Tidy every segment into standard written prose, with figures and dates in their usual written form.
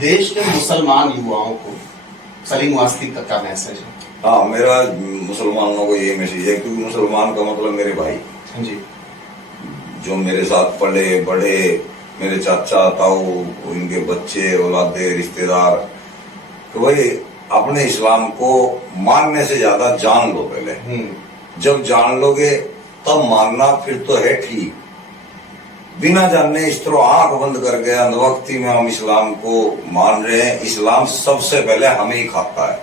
देश के मुसलमान युवाओं को सलीम वास्तिक का क्या मैसेज है? हाँ, मेरा मुसलमानों को ये मैसेज है, क्योंकि मुसलमान का मतलब मेरे भाई। हाँ जी। जो मेरे साथ पले बड़े, मेरे चाचा ताऊ, इनके बच्चे, औलादे, रिश्तेदार, तो भाई अपने इस्लाम को मानने से ज्यादा जान लो पहले। जब जान लोगे तब मानना फिर तो है ठीक। बिना जानने इस तरह आंख बंद करके अंधभक्ति में हम इस्लाम को मान रहे हैं। इस्लाम सबसे पहले हमें ही खाता है,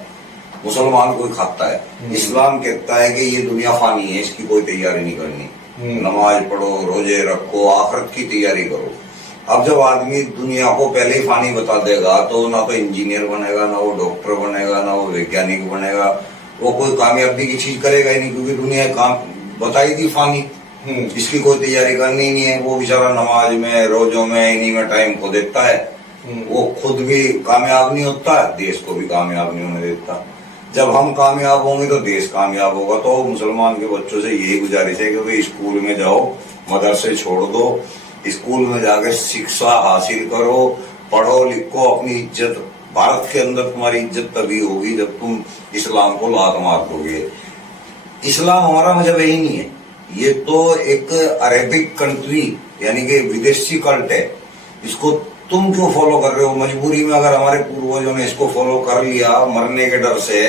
मुसलमान को ही खाता है। इस्लाम कहता है कि ये दुनिया फानी है, इसकी कोई तैयारी नहीं करनी। नमाज पढ़ो, रोजे रखो, आखिरत की तैयारी करो। अब जब आदमी दुनिया को पहले ही फानी बता देगा तो ना तो इंजीनियर बनेगा, ना वो डॉक्टर बनेगा, ना वो वैज्ञानिक बनेगा, वो कोई कामयाबी की चीज करेगा ही नहीं, क्योंकि दुनिया काम बताई थी फानी। इसकी कोई तैयारी करनी नहीं है। वो बेचारा नमाज में, रोजों में, इन्हीं में टाइम खो देता है। वो खुद भी कामयाब नहीं होता है, देश को भी कामयाब नहीं होने देता। जब हम कामयाब होंगे तो देश कामयाब होगा। तो मुसलमान के बच्चों से यही गुजारिश है कि भाई स्कूल में जाओ, मदरसे छोड़ दो, स्कूल में जाकर शिक्षा हासिल करो, पढ़ो लिखो, अपनी इज्जत, भारत के अंदर तुम्हारी इज्जत तभी होगी जब तुम इस्लाम को लात मार दोगे। इस्लाम हमारा मजहब ही नहीं है, ये तो एक अरेबिक कंट्री यानी कि विदेशी कल्ट है। इसको तुम क्यों फॉलो कर रहे हो मजबूरी में? अगर हमारे पूर्वजों ने इसको फॉलो कर लिया मरने के डर से,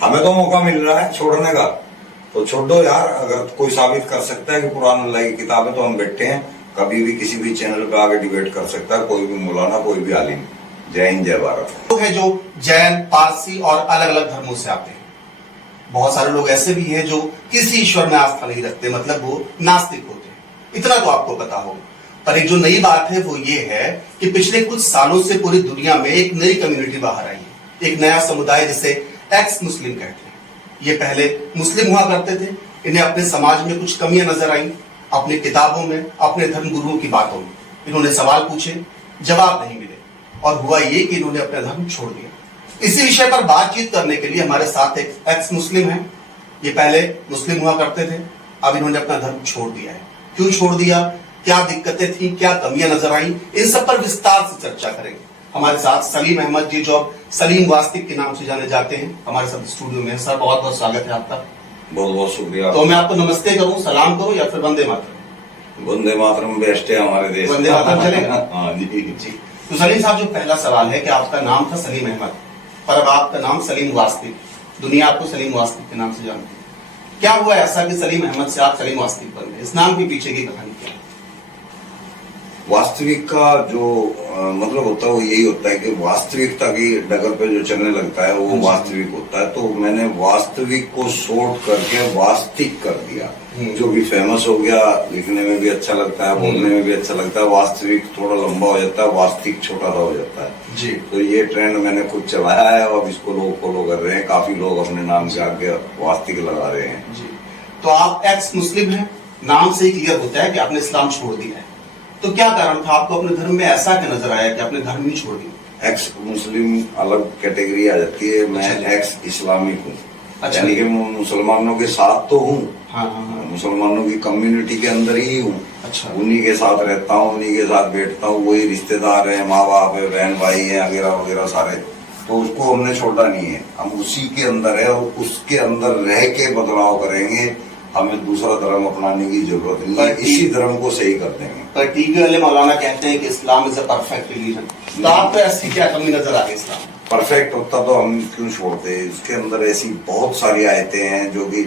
हमें तो मौका मिल रहा है छोड़ने का, तो छोड़ दो यार। अगर कोई साबित कर सकता है कि कुरान अल्लाह की किताब है तो हम बैठे हैं, कभी भी किसी भी चैनल पे आगे डिबेट कर सकता है कोई भी मौलाना, कोई भी आलिम। जय हिंद, जय भारत। लोग हैं जो जैन, पारसी और अलग अलग धर्मों से आते हैं। बहुत सारे लोग ऐसे भी हैं जो किसी ईश्वर में आस्था नहीं रखते, मतलब वो नास्तिक होते हैं। इतना तो आपको पता होगा। पर एक जो नई बात है वो ये है कि पिछले कुछ सालों से पूरी दुनिया में एक नई कम्युनिटी बाहर आई है, एक नया समुदाय जिसे एक्स मुस्लिम कहते हैं। ये पहले मुस्लिम हुआ करते थे, इन्हें अपने समाज में कुछ कमियां नजर आई, अपनी किताबों में, अपने धर्म गुरुओं की बातों में। इन्होंने सवाल पूछे, जवाब नहीं मिले, और हुआ ये कि इन्होंने अपना धर्म छोड़ दिया। इसी विषय पर बातचीत करने के लिए हमारे साथ एक एक्स मुस्लिम है। ये पहले मुस्लिम हुआ करते थे, अब इन्होंने अपना धर्म छोड़ दिया है। क्यों छोड़ दिया, क्या दिक्कतें थी, क्या कमियां नजर आई, इन सब पर विस्तार से चर्चा करेंगे। हमारे साथ सलीम अहमद जी, जो सलीम वास्तिक के नाम से जाने जाते हैं, हमारे साथ स्टूडियो में। सर बहुत बहुत स्वागत है आपका। बहुत बहुत शुक्रिया। तो मैं आपको नमस्ते करूं, सलाम करूं या फिर वंदे मातरम? वंदे मातरम बेस्ट है हमारे देश। वंदे मातरम चलेगा? हाँ जी जी। तो सलीम साहब, जो पहला सवाल है कि आपका नाम था सलीम अहमद, पर अब आपका नाम सलीम वास्तिक, दुनिया आपको सलीम वास्तिक के नाम से जानती है। क्या हुआ ऐसा कि सलीम अहमद से आप सलीम वास्तिक बन गए? इस नाम के पीछे की कहानी क्या है? वास्तविक का जो मतलब होता है वो यही होता है कि वास्तविकता की डगर पे जो चलने लगता है वो वास्तविक होता है। तो मैंने वास्तविक को शॉर्ट करके वास्तविक कर दिया, जो भी फेमस हो गया। लिखने में भी अच्छा लगता है, बोलने में भी अच्छा लगता है। वास्तविक थोड़ा लंबा हो जाता है, वास्तविक छोटा सा हो जाता है जी। तो ये ट्रेंड मैंने खुद चलाया है और इसको लोग फॉलो कर रहे हैं। काफी लोग अपने नाम से आगे वास्तविक लगा रहे हैं जी। तो आप एक्स मुस्लिम हैं, नाम से ही क्लियर होता है कि आपने इस्लाम छोड़ दिया है। तो क्या कारण था आपको अपने धर्म में ऐसा क्या नजर आया कि आपने धर्म ही छोड़ दिया? एक्स मुस्लिम अलग कैटेगरी आ जाती है, मैं एक्स इस्लामिक हूँ। यानी कि मुसलमानों के साथ तो हूँ, मुसलमानों की कम्युनिटी के अंदर ही हूँ। उन्हीं के साथ रहता हूँ, उन्हीं के साथ बैठता हूँ। वही रिश्तेदार है, माँ बाप है, बहन भाई है, वगैरह वगैरह सारे। तो उसको हमने छोड़ा नहीं है, हम उसी के अंदर है और उसके अंदर रह के बदलाव करेंगे। हमें दूसरा धर्म अपनाने की जरूरत नहीं है, इसी धर्म को सही कर देंगे। पर टीवी वाले मौलाना कहते हैं कि Islam is a perfect religion, तो आपको ऐसी क्या कमी नजर आ गई? इस्लाम परफेक्ट होता तो हम क्यों छोड़ते? उसके अंदर ऐसी बहुत सारी आयतें हैं, जो कि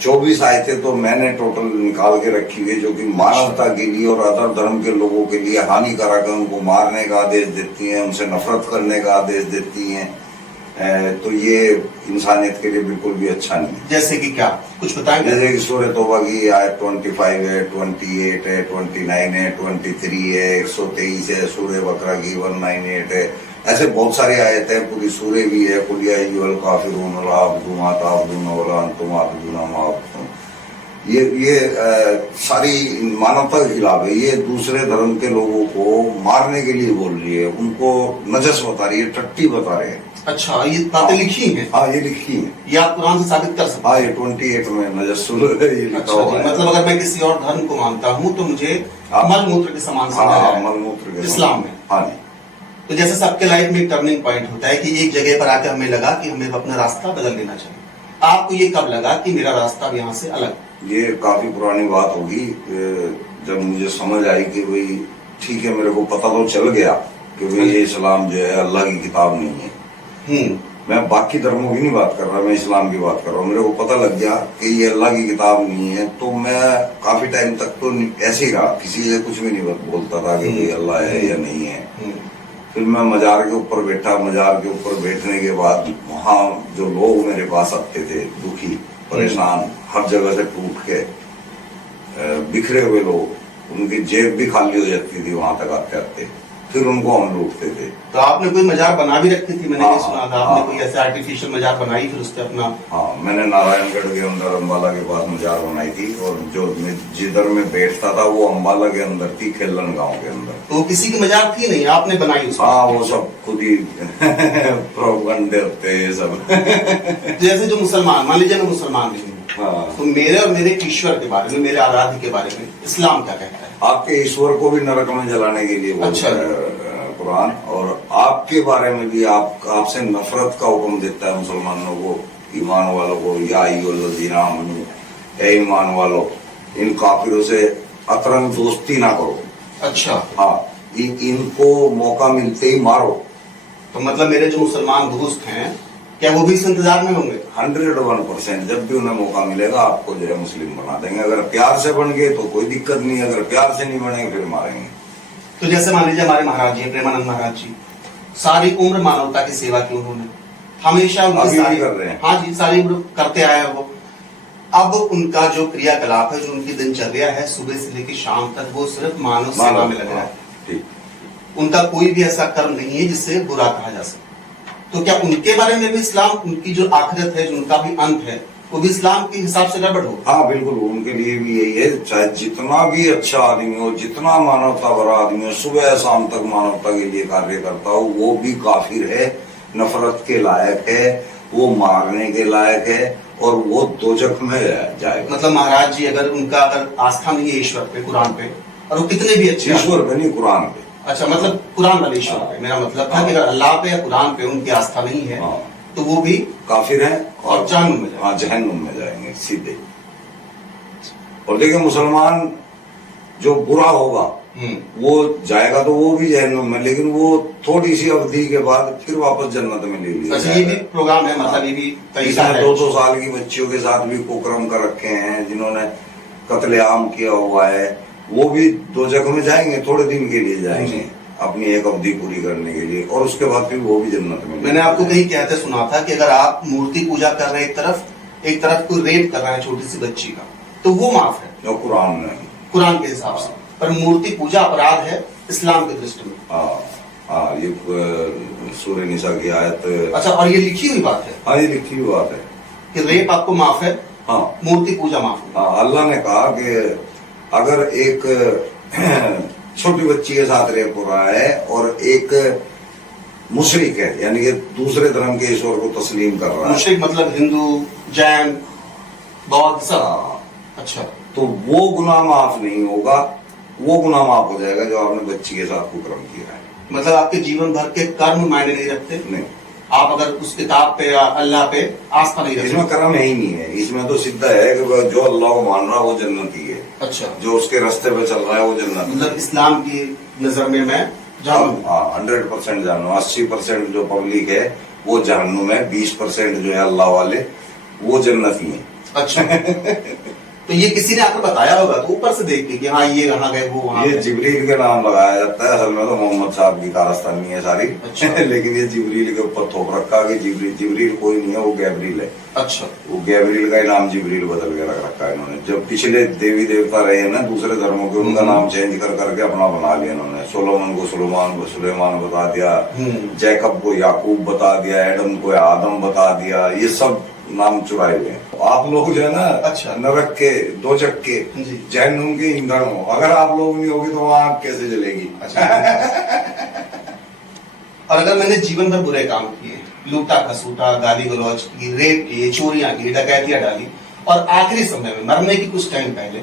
24 आयतें तो मैंने टोटल निकाल के रखी हुई है, जो कि मानवता के लिए और अदर धर्म के लोगों के लिए हानिकारक है। उनको मारने का आदेश देती हैं, उनसे नफरत करने का आदेश देती हैं। तो ये इंसानियत के लिए बिल्कुल भी अच्छा नहीं है। जैसे कि क्या कुछ बताएंगे? जैसे कि सूरह तौबा की आयत 25 है, 28 है, 29 है, 23 है, 123 है। सूरह बकरा की 198 है। ऐसे बहुत सारी आयत है, पूरी सूरह भी है। कुल या अय्युहल काफिरून ला अअबुदु मा तअबुदून वला अंतुम आबिदून मा अअबुदु। ये सारी मानवता के खिलाफ है। ये दूसरे धर्म के लोगों को मारने के लिए बोल रही है, उनको नजस बता रही है, टट्टी बता रहे हैं। अच्छा, ये बातें लिखी हैं? हाँ, ये लिखी है। ये आप कुरान से साबित कर सकते हैं? हाँ, ये 28 में नजस्सुल ये लिखा हुआ है। मतलब अगर मैं किसी और धर्म को मानता हूँ तो मुझे मल मूत्र के समान समझा जाए मल मूत्र के इस्लाम में? हाँ जी। तो जैसे सबके लाइफ में एक टर्निंग पॉइंट होता है कि एक जगह पर आकर हमें लगा कि हमें अपना रास्ता बदल लेना चाहिए, आपको ये कब लगा कि मेरा रास्ता अब यहाँ से अलग? ये काफी पुरानी बात होगी, जब मुझे समझ आई कि भाई ठीक है, मेरे को पता तो चल गया कि भाई ये इस्लाम जो है अल्लाह की किताब नहीं है। मैं बाकी धर्मों की नहीं बात कर रहा, मैं इस्लाम की बात कर रहा हूँ। मेरे को पता लग गया कि ये अल्लाह की किताब नहीं है, तो मैं काफी टाइम तक तो ऐसे ही रहा, किसी से कुछ भी नहीं बोलता था कि भाई अल्लाह है या नहीं है। फिर मैं मजार के ऊपर बैठा, मजार के ऊपर बैठने के बाद वहाँ जो लोग मेरे पास आते थे, दुखी परेशान, हर जगह से टूट के बिखरे हुए लोग, उनकी जेब भी खाली हो जाती थी वहां तक आते आते, फिर उनको हम लूटते थे। तो आपने कोई मजार बना भी रखी थी, मैंने हाँ, ये सुना था, आपने कोई ऐसे आर्टिफिशियल मजार बनाई फिर उसके अपना? हाँ, मैंने नारायणगढ़ के अंदर अम्बाला के पास मजार बनाई थी, और जो जिधर मैं बैठता था वो अम्बाला के अंदर थी, खेलन गांव के अंदर। तो किसी की मजार थी नहीं, आपने बनाई उसको? हाँ, वो सब खुद ही प्रोपगंडे होते हैं सब। जैसे जो मुसलमान, मान लीजिए मैं मुसलमान नहीं हूँ, तो मेरे और मेरे ईश्वर के बारे में, मेरे आराध्य के बारे में इस्लाम क्या कहता है? आपके ईश्वर को भी नरक में जलाने के लिए बोलता है कुरान, और आपके बारे में भी आपसे नफरत का हुक्म देता है मुसलमानों को, ईमान वालों को, या ए ईमान वालों, इन काफिरों से अतरंग दोस्ती ना करो। अच्छा। हाँ, इनको मौका मिलते ही मारो। तो मतलब मेरे जो मुसलमान दोस्त हैं, क्या वो भी इस इंतजार में होंगे? 101%। जब भी उन्हें मौका मिलेगा आपको जो है मुस्लिम बना देंगे। अगर प्यार से बन गए तो कोई दिक्कत नहीं, अगर प्यार से नहीं बनेंगे फिर मारेंगे। तो जैसे मान लीजिए हमारे महाराज जी, प्रेमानंद महाराज जी, सारी उम्र मानवता की सेवा की उन्होंने, हमेशा उनकी सारी कर रहे हैं। हाँ जी, सारी उम्र करते आए हैं वो। अब उनका जो क्रियाकलाप है, जो उनकी दिनचर्या है, सुबह से लेकर शाम तक, वो सिर्फ मानव सेवा में लग रहा है। उनका कोई भी ऐसा कर्म नहीं है जिससे बुरा कहा जा सके। तो क्या उनके बारे में भी इस्लाम, उनकी जो आखिरत है, जो उनका भी अंत है, वो भी इस्लाम के हिसाब से गड़बड़ हो? हाँ बिल्कुल, उनके लिए भी यही है। चाहे जितना भी अच्छा आदमी हो, जितना मानवता भरा आदमी हो, सुबह शाम तक मानवता के लिए कार्य करता हो, वो भी काफिर है, नफरत के लायक है, वो मारने के लायक है, और वो दोजख में जाएगा। मतलब महाराज जी, अगर उनका अगर आस्था नहीं है ईश्वर पे, कुरान पे, और वो कितने भी अच्छे, ईश्वर पे नहीं, कुरान पे। अच्छा, मतलब कुरान वाले ईश्वर पे। मेरा मतलब था कि अगर अल्लाह पे या कुरान पे उनकी आस्था नहीं है, तो वो भी काफिर हैं और जहन्नुम में, हाँ, जहन्नुम में जाएंगे सीधे। और देखिए, मुसलमान जो बुरा होगा वो जाएगा तो वो भी जहन्नुम में, लेकिन वो थोड़ी सी अवधि के बाद फिर वापस जन्नत में ले लिया। अच्छा, ये भी प्रोग्राम है, मतलब ये भी तरीका है। 200 साल की बच्चियों के साथ भी कुकर्म कर रखे हैं, जिन्होंने कत्लेआम किया हुआ है, वो भी दोजख में जाएंगे, थोड़े दिन के लिए जाएंगे, अपनी एक अवधि पूरी करने के लिए, और उसके बाद फिर वो भी जन्नत में। मैंने आपको कहीं कहते सुना था कि अगर आप मूर्ति पूजा कर रहे हैं एक तरफ कोई रेप कर रहा है छोटी सी बच्ची का, तो वो माफ है जो कुरान में, कुरान के हिसाब से। पर मूर्ति पूजा अपराध है इस्लाम की दृष्टि में। हाँ, ये सूरह निसा की आयत। अच्छा, और ये लिखी हुई बात है? हाँ, ये लिखी हुई बात है कि रेप आपको माफ है, हाँ, मूर्ति पूजा माफ है। हाँ, अल्लाह ने कहा कि अगर एक छोटी बच्ची के साथ रेप हो रहा है और एक मुशरिक है, यानी कि दूसरे धर्म के ईश्वर को तस्लीम कर रहा है, मुशरिक मतलब हिंदू, जैन, बौद्ध सब। अच्छा, तो वो गुनाह माफ नहीं होगा, वो गुनाह माफ हो जाएगा जो आपने बच्ची के साथ कुकर्म किया है। मतलब आपके जीवन भर के कर्म मायने नहीं रखते? नहीं, आप अगर उस किताब पे या अल्लाह पे आस्था नहीं रखते? इसमें कर्म है ही नहीं है, इसमें तो सीधा है कि जो अल्लाह को मान रहा है वो जन्नती है। अच्छा, जो उसके रास्ते पे चल रहा है वो जन्नत। मतलब इस्लाम की नजर में मैं जानू? हाँ, 100% जानू। 80% जो पब्लिक है वो जानू है, 20% जो है अल्लाह वाले वो जन्नती है। अच्छा। तो ये किसी ने आकर बताया होगा तो ऊपर से देख के कि हाँ ये यहाँ गए, वो वहाँ ये जिब्रील के नाम लगाया जाता है, असल में तो मोहम्मद साहब की कारस्तानी है सारी। अच्छा। लेकिन ये जिब्रील के ऊपर थोप रखा कि जिब्रील कोई नहीं है, वो गैब्रील है। अच्छा, वो गैब्रील का ही नाम जिब्रील बदल के रख रखा है इन्होंने। जो पिछले देवी देवता रहे हैं ना दूसरे धर्मों के, उनका नाम चेंज कर करके अपना बना लिया इन्होंने। सोलोमन को सुलेमान बता दिया, जैकब को याकूब बता दिया, एडम को आदम बता दिया, ये सब नाम चुराए हुए हैं। आप लोग जो है ना, अच्छा, नरक के, दोजख के, जहन्नुम के ईंधन हो। अगर आप लोग नहीं होगी तो वहां आग कैसे जलेगी? अच्छा। और अगर मैंने जीवन भर बुरे काम किए, लूटा खसूटा, गाली गलौज की, रेप किए, चोरियां की, डकैतियां डाली, और आखिरी समय में मरने की कुछ टाइम पहले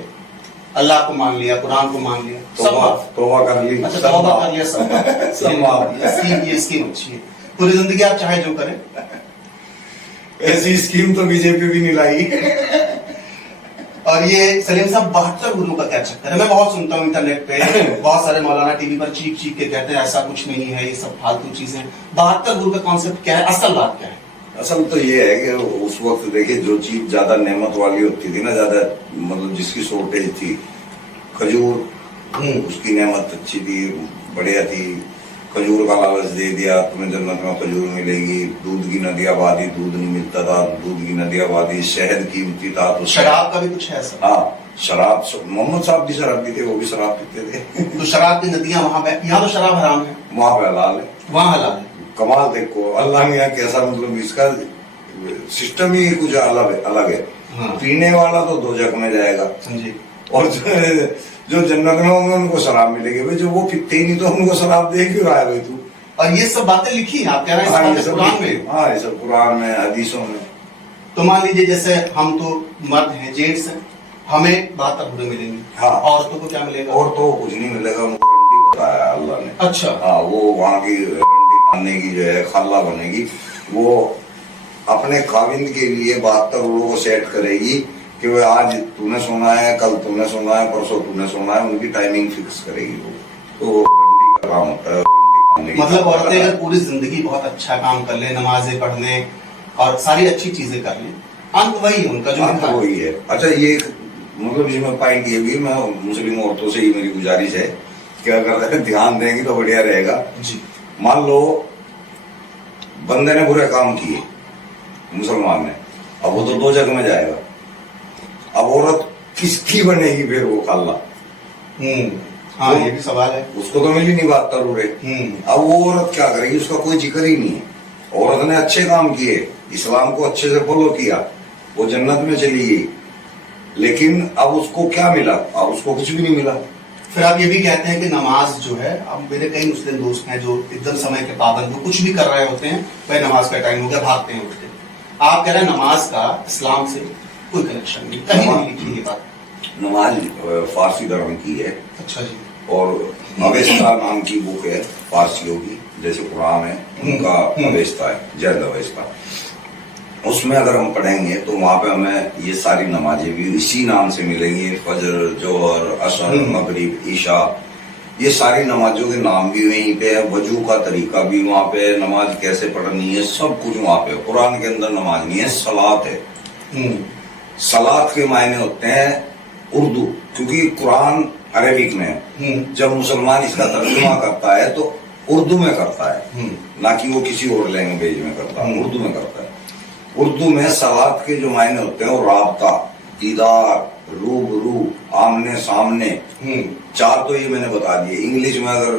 अल्लाह को मान लिया, कुरान को मान लिया, सब माफ। तौबा कर ली, अच्छा तौबा कर लिया, सब माफ। सब माफ। ये स्कीम अच्छी है, पूरी जिंदगी आप चाहे जो करें। ऐसी स्कीम तो बीजेपी भी नहीं लाई। और ये सलीम साहब 72 गुरु का क्या चक्कर है? मैं बहुत सुनता हूँ इंटरनेट पे, बहुत सारे मौलाना टीवी पर चीख चीख के कहते हैं ऐसा कुछ नहीं है, ये सब फालतू चीजें। 72 गुरु का कॉन्सेप्ट क्या है, असल बात क्या है? असल तो ये है कि उस वक्त देखिए जो चीज ज्यादा नेमत वाली होती थी ना, ज्यादा मतलब जिसकी शॉर्टेज थी, खजूर, उसकी नेमत अच्छी थी, बढ़िया थी। खजूर का लालच दे दिया, तुम्हें जन्नत में खजूर मिलेगी। दूध की नदी आबादी, दूध नहीं मिलता था, दूध की नदी आबादी। शहद कीमती था, तो शराब का भी कुछ है ऐसा? हाँ, शराब, मोहम्मद साहब भी शराब पीते, वो भी शराब पीते थे। तो शराब की नदियां वहां पे, यहाँ तो शराब हराम है, वहां पे हलाल है, वहां हलाल है। कमाल देखो अल्लाह ने यहाँ कैसा, मतलब इसका सिस्टम ही कुछ अलग है। हाँ। पीने वाला तो दोजख में जाएगा, जी। और जो जन्नत में होंगे उनको शराब मिलेगी। भाई जो वो पीते ही नहीं तो उनको शराब दे क्यों रहा है भाई तू? और ये सब बातें लिखी हैं, आप कह रहे हैं हाँ, इस बातें कुरान में? हाँ, ये सब कुरान में, हदीसों में। तो मान लीजिए जैसे हम तो मर्द हैं, जेंट्स हैं, हमें 72 गुरु मिलेंगे। हाँ। औरतों को क्या मिलेगा? और तो कुछ नहीं मिलेगा, उनको रंडी बताया अल्लाह ने। अच्छा। हाँ, वो वहाँ की रंडी खाने की जो है खाला बनेगी, वो अपने खाविंद के लिए 72 लोगों को सेट करेगी कि वो आज तूने सोना है, कल तूने सोना है, परसों तूने सोना है, उनकी टाइमिंग फिक्स करेगी वो। तो रंडी का काम होता है, रंडी खाने की। मतलब औरतें अगर पूरी जिंदगी बहुत अच्छा काम कर ले, नमाजें पढ़ लें और सारी अच्छी चीजें कर लें, अंत वही है उनका जो हाँ, तो वही है। अच्छा, ये मतलब इसमें पॉइंट ये भी, मैं मुस्लिम औरतों से ही मेरी गुजारिश है कि अगर ध्यान देंगे तो बढ़िया रहेगा जी। मान लो बंदे ने बुरे काम किए, मुसलमान ने, अब वो तो दो जग में जाएगा। अब औरत किसकी बनेगी फिर वो खाला? हाँ, ये भी सवाल है। उसको तो मिल ही नहीं बात तरूरे। अब वो औरत क्या करेगी, उसका कोई जिक्र ही नहीं है। औरत ने अच्छे काम किए, इस्लाम को अच्छे से फॉलो किया, वो जन्नत में चली गई, लेकिन अब उसको क्या मिला? अब उसको कुछ भी नहीं मिला। फिर आप ये भी कहते हैं कि नमाज जो है, अब मेरे कई मुस्लिम दोस्त हैं जो एकदम समय के पाबंद हो, कुछ भी कर रहे होते हैं, भाई नमाज का टाइम हो गया, भागते हैं उठते। आप कह रहे हैं नमाज का इस्लाम से कोई कनेक्शन नहीं, कहीं नहीं लिखी ये बात। नमाज फारसी धर्म की है। अच्छा जी। और अवेस्ता नाम की बुक है फारसियों की, जैसे कुरान है उनका अवेस्ता है, जैद अवेस्ता। उसमें अगर हम पढ़ेंगे तो वहां पे हमें ये सारी नमाजें भी इसी नाम से मिलेंगी, फजर, जोहर, असर, मगरिब, ईशा, ये सारी नमाजों के नाम भी वहीं पे है। वजू का तरीका भी वहां पे है, नमाज कैसे पढ़नी है, सब कुछ वहां पे है। कुरान के अंदर नमाज नहीं है, सलात है। सलात के मायने होते हैं उर्दू, क्योंकि कुरान अरेबिक में है। जब मुसलमान इसका तर्जुमा करता है तो उर्दू में करता है, ना कि वो किसी और लैंग्वेज में करता है, उर्दू में करता है। उर्दू में सलात के जो मायने होते हैं वो राबता, दीदार, रूबरू, आमने सामने, चार तो ये मैंने बता दिए। इंग्लिश में अगर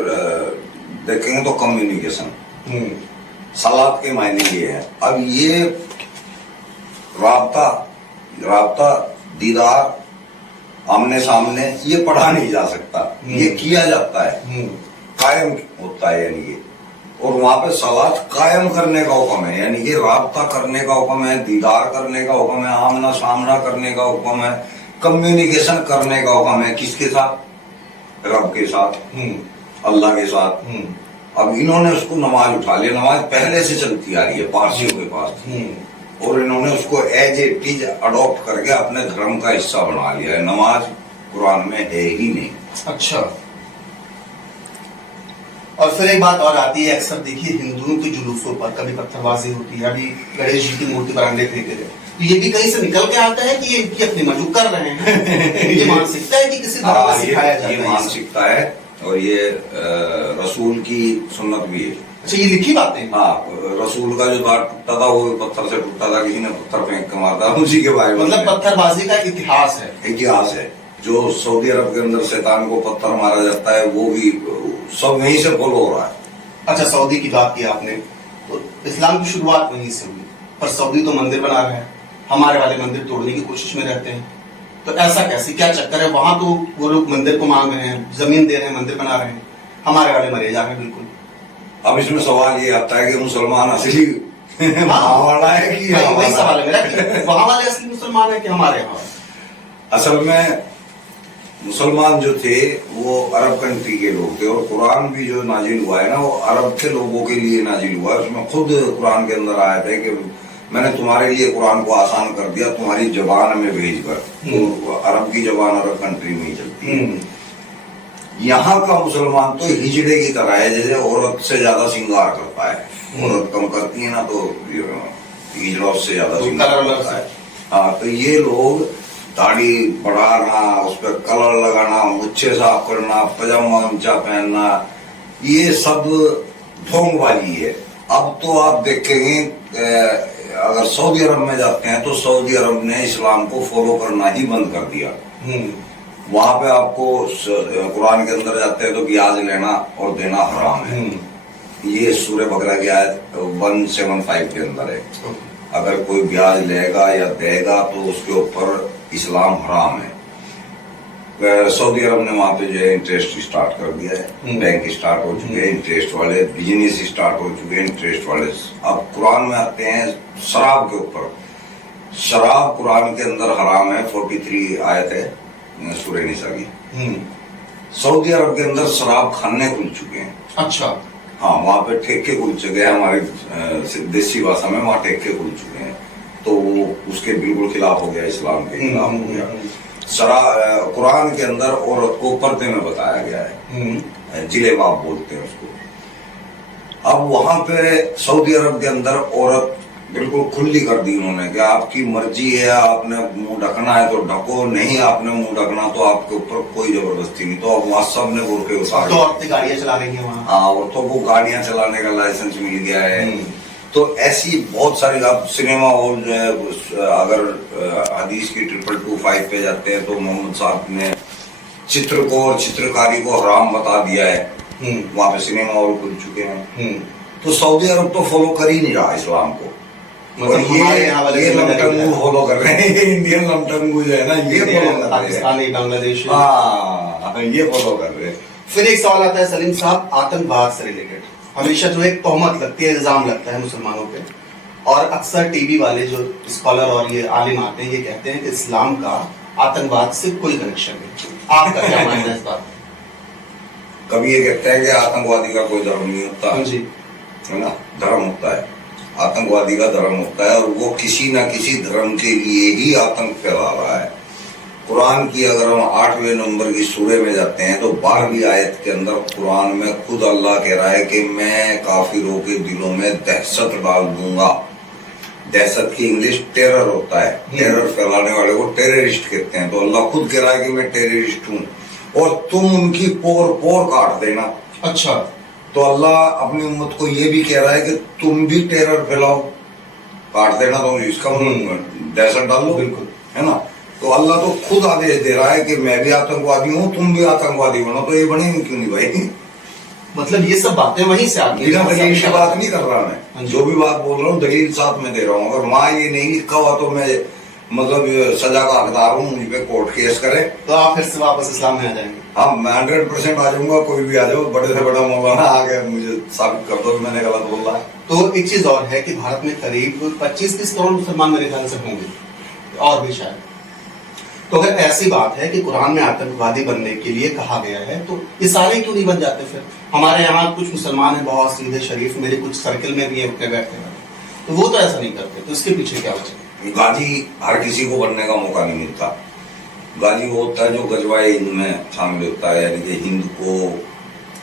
देखेंगे तो कम्युनिकेशन। सलात के मायने ये है। अब ये राबता, दीदार, आमने सामने, ये पढ़ा नहीं जा सकता, ये किया जाता है, कायम होता है यानी कि। और वहां पे सलात कायम करने का हुक्म है, यानी कि राबता करने का हुक्म है, दीदार करने का हुक्म है, आमना सामना करने का हुक्म है, कम्युनिकेशन करने का हुक्म है। किसके साथ? रब के साथ, अल्लाह के साथ। अब इन्होंने उसको नमाज उठा लिया। नमाज पहले से चलती आ रही है पारसियों के पास, और इन्होंने उसको एज ए टीज अडॉप्ट करके अपने धर्म का हिस्सा बना लिया है। नमाज कुरान में है ही नहीं। अच्छा। और फिर एक बात और आती है, अक्सर देखिए हिंदुओं के जुलूसों पर कभी पत्थरबाजी होती है, अभी गणेश जी की मूर्ति पर अंडे फेंके गए, तो ये भी कहीं से निकल के आता है कि ये अपनी मजूक कर रहे हैं। ये मानसिकता है कि किसी धर्म में सिखाया जाता है? ये मानसिकता है, और ये रसूल की सुन्नत भी है। अच्छा, ये लिखी बातें? हाँ, रसूल का जो दांत टूटा था वो पत्थर से टूटा था, किसी ने पत्थर फेंक के मारा था, उसी के बारे में। मतलब पत्थरबाजी का इतिहास है। इतिहास है। जो सऊदी अरब के अंदर शैतान को पत्थर मारा जाता है, वो भी सब यहीं से फॉलो हो रहा है। अच्छा, सऊदी की बात की आपने, तो इस्लाम की शुरुआत वहीं से हुई, पर सऊदी तो मंदिर बना रहे हैं, हमारे वाले मंदिर तोड़ने की कोशिश में रहते हैं। तो ऐसा कैसे, क्या चक्कर है? वहां तो वो लोग मंदिर को मांग रहे हैं, जमीन दे रहे हैं, मंदिर बना रहे हैं, हमारे वाले मरे जा रहे हैं। बिल्कुल। अब इसमें सवाल ये आता है कि मुसलमान असली वहां वाला है कि वही सवाल है मेरा कि वहां वाले असली मुसलमान है कि हमारे यहाँ? असल में मुसलमान जो थे वो अरब कंट्री के लोग थे, और कुरान भी जो नाजिल हुआ है ना वो अरब के लोगों के लिए नाजिल हुआ है। उसमें खुद कुरान के अंदर आया था कि मैंने तुम्हारे लिए कुरान को आसान कर दिया तुम्हारी जबान में भेज कर। तो अरब की जबान अरब कंट्री में ही चलती है। यहाँ का मुसलमान तो हिजड़े की तरह है, जैसे औरत से ज्यादा श्रृंगार करता है। औरत कम करती है ना तो हिजड़ा उससे ज्यादा श्रृंगार करता है। हाँ, तो ये लोग दाढ़ी बढ़ाना, उस पर कलर लगाना, मुच्छे साफ करना, पजामा ऊंचा पहनना, ये सब ढोंगबाजी है। अब तो आप देखेंगे अगर सऊदी अरब में जाते हैं तो सऊदी अरब ने इस्लाम को फॉलो करना ही बंद कर दिया। वहां पे आपको कुरान के अंदर जाते हैं तो ब्याज लेना और देना हराम है। ये सूरह बकरा की आयत 175 के अंदर है। अगर कोई ब्याज लेगा या देगा तो उसके ऊपर इस्लाम हराम है। सऊदी अरब ने वहां पे जो है इंटरेस्ट स्टार्ट कर दिया है, बैंक स्टार्ट हो चुके हैं इंटरेस्ट वाले, बिजनेस स्टार्ट हो चुके हैं इंटरेस्ट वाले। अब कुरान में आते हैं शराब के ऊपर। शराब कुरान के अंदर हराम है, 43 आयत है सूरह निसा की। सऊदी अरब के अंदर शराब खाने खुल चुके हैं। अच्छा। हाँ, वहां पे ठेके खुल चुके हैं, हमारी देसी भाषा में वहां ठेके खुल चुके हैं। तो वो उसके बिल्कुल खिलाफ हो गया, इस्लाम के खिलाफ हो गया। कुरान के अंदर औरत को पर्दे में बताया गया है, जिलेबाब बोलते हैं उसको। अब वहां पे सऊदी अरब के अंदर औरत बिल्कुल खुली कर दी उन्होंने कि आपकी मर्जी है, आपने मुंह ढकना है तो ढको, नहीं आपने मुंह ढकना तो आपके ऊपर कोई जबरदस्ती नहीं। तो अब वहां सब ने बुर्के उतार, तो औरतें गाड़ियां चला रही हैं वहाँ। हाँ, औरतों को गाड़ियां चलाने का लाइसेंस मिल गया है। तो ऐसी बहुत सारी, अब सिनेमा हॉल जो है, अगर हदीस की 2225 पे जाते हैं तो मोहम्मद साहब ने चित्र को और चित्रकारी को हराम बता दिया है। वहां पे सिनेमा हॉल खुल चुके हैं। तो सऊदी अरब तो फॉलो कर ही नहीं रहा इस्लाम को, और ये लमटंगू फॉलो कर रहे हैं। इंडियन लमटंगू जो है ना, ये फॉलो कर रहे हैं, पाकिस्तानी, बांग्लादेश, हाँ, ये फॉलो कर रहे हैं। फिर एक सवाल आता है सलीम साहब, आतंकवाद से रिलेटेड हमेशा जो एक तोहमत लगती है, इल्जाम लगता है मुसलमानों पे, और अक्सर टीवी वाले जो स्कॉलर और ये आलिम आते हैं ये कहते हैं कि इस्लाम का आतंकवाद से कोई कनेक्शन नहीं। आपका क्या मानना है इस बात? कभी ये कहते हैं कि आतंकवादी का कोई धर्म नहीं होता जी, है ना, धर्म होता है। आतंकवादी का धर्म होता है और वो किसी ना किसी धर्म के लिए ही आतंक फैला रहा है। कुरान की अगर हम 8वें नंबर की सूरह में जाते हैं तो 12वीं आयत के अंदर कुरान में खुद अल्लाह कह रहा है कि मैं काफिरों के दिलों में दहशत डाल दूंगा। दहशत की इंग्लिश टेरर होता है, टेरर फैलाने वाले को टेररिस्ट कहते हैं। तो अल्लाह खुद कह रहा है कि मैं टेररिस्ट हूँ और तुम उनकी पोर पोर काट देना। अच्छा, तो अल्लाह अपनी उम्मत को ये भी कह रहा है कि तुम भी टेरर फैलाओ, काट देना, तो इसका दहशत डाल लो, बिल्कुल, है ना। तो अल्लाह तो खुद आदेश दे रहा है कि मैं भी आतंकवादी हूँ, तुम भी आतंकवादी बनो। तो ये बनेंगे क्यों नहीं भाई? मतलब ये सब बातें वहीं से आती बिना दलील की बात नहीं कर रहा हाँ मैं, जी। जो भी बात बोल रहा हूँ दलील साथ में दे रहा हूँ। अगर वहां ये नहीं लिखा हुआ तो मैं मतलब सजा का हकदार हूँ, मुझ पे कोर्ट केस करे तो आप फिर से वापस इस्लाम में आ जाएंगे। हाँ, मैं 100% आ जाऊंगा। कोई भी आ जाओ, बड़े से बड़ा मौलाना आ गया, मुझे साबित कर दो कि मैंने गलत बोला है। तो एक चीज और है कि भारत में करीब 25-30 करोड़ मुसलमान मेरे ख्याल से होंगे, और भी शायद। तो अगर ऐसी बात है कि कुरान में आतंकवादी बनने के लिए कहा गया है तो ये सारे क्यों नहीं बन जाते? फिर हमारे यहाँ कुछ मुसलमान हैं बहुत सीधे शरीफ, मेरे कुछ सर्किल में भी है उठने बैठने वाले, तो वो तो ऐसा नहीं करते। तो इसके पीछे क्या वजह? गाजी हर किसी को बनने का मौका नहीं मिलता। गाजी वो होता है जो गजवाए हिंद में शामिल होता है, यानी कि हिंद को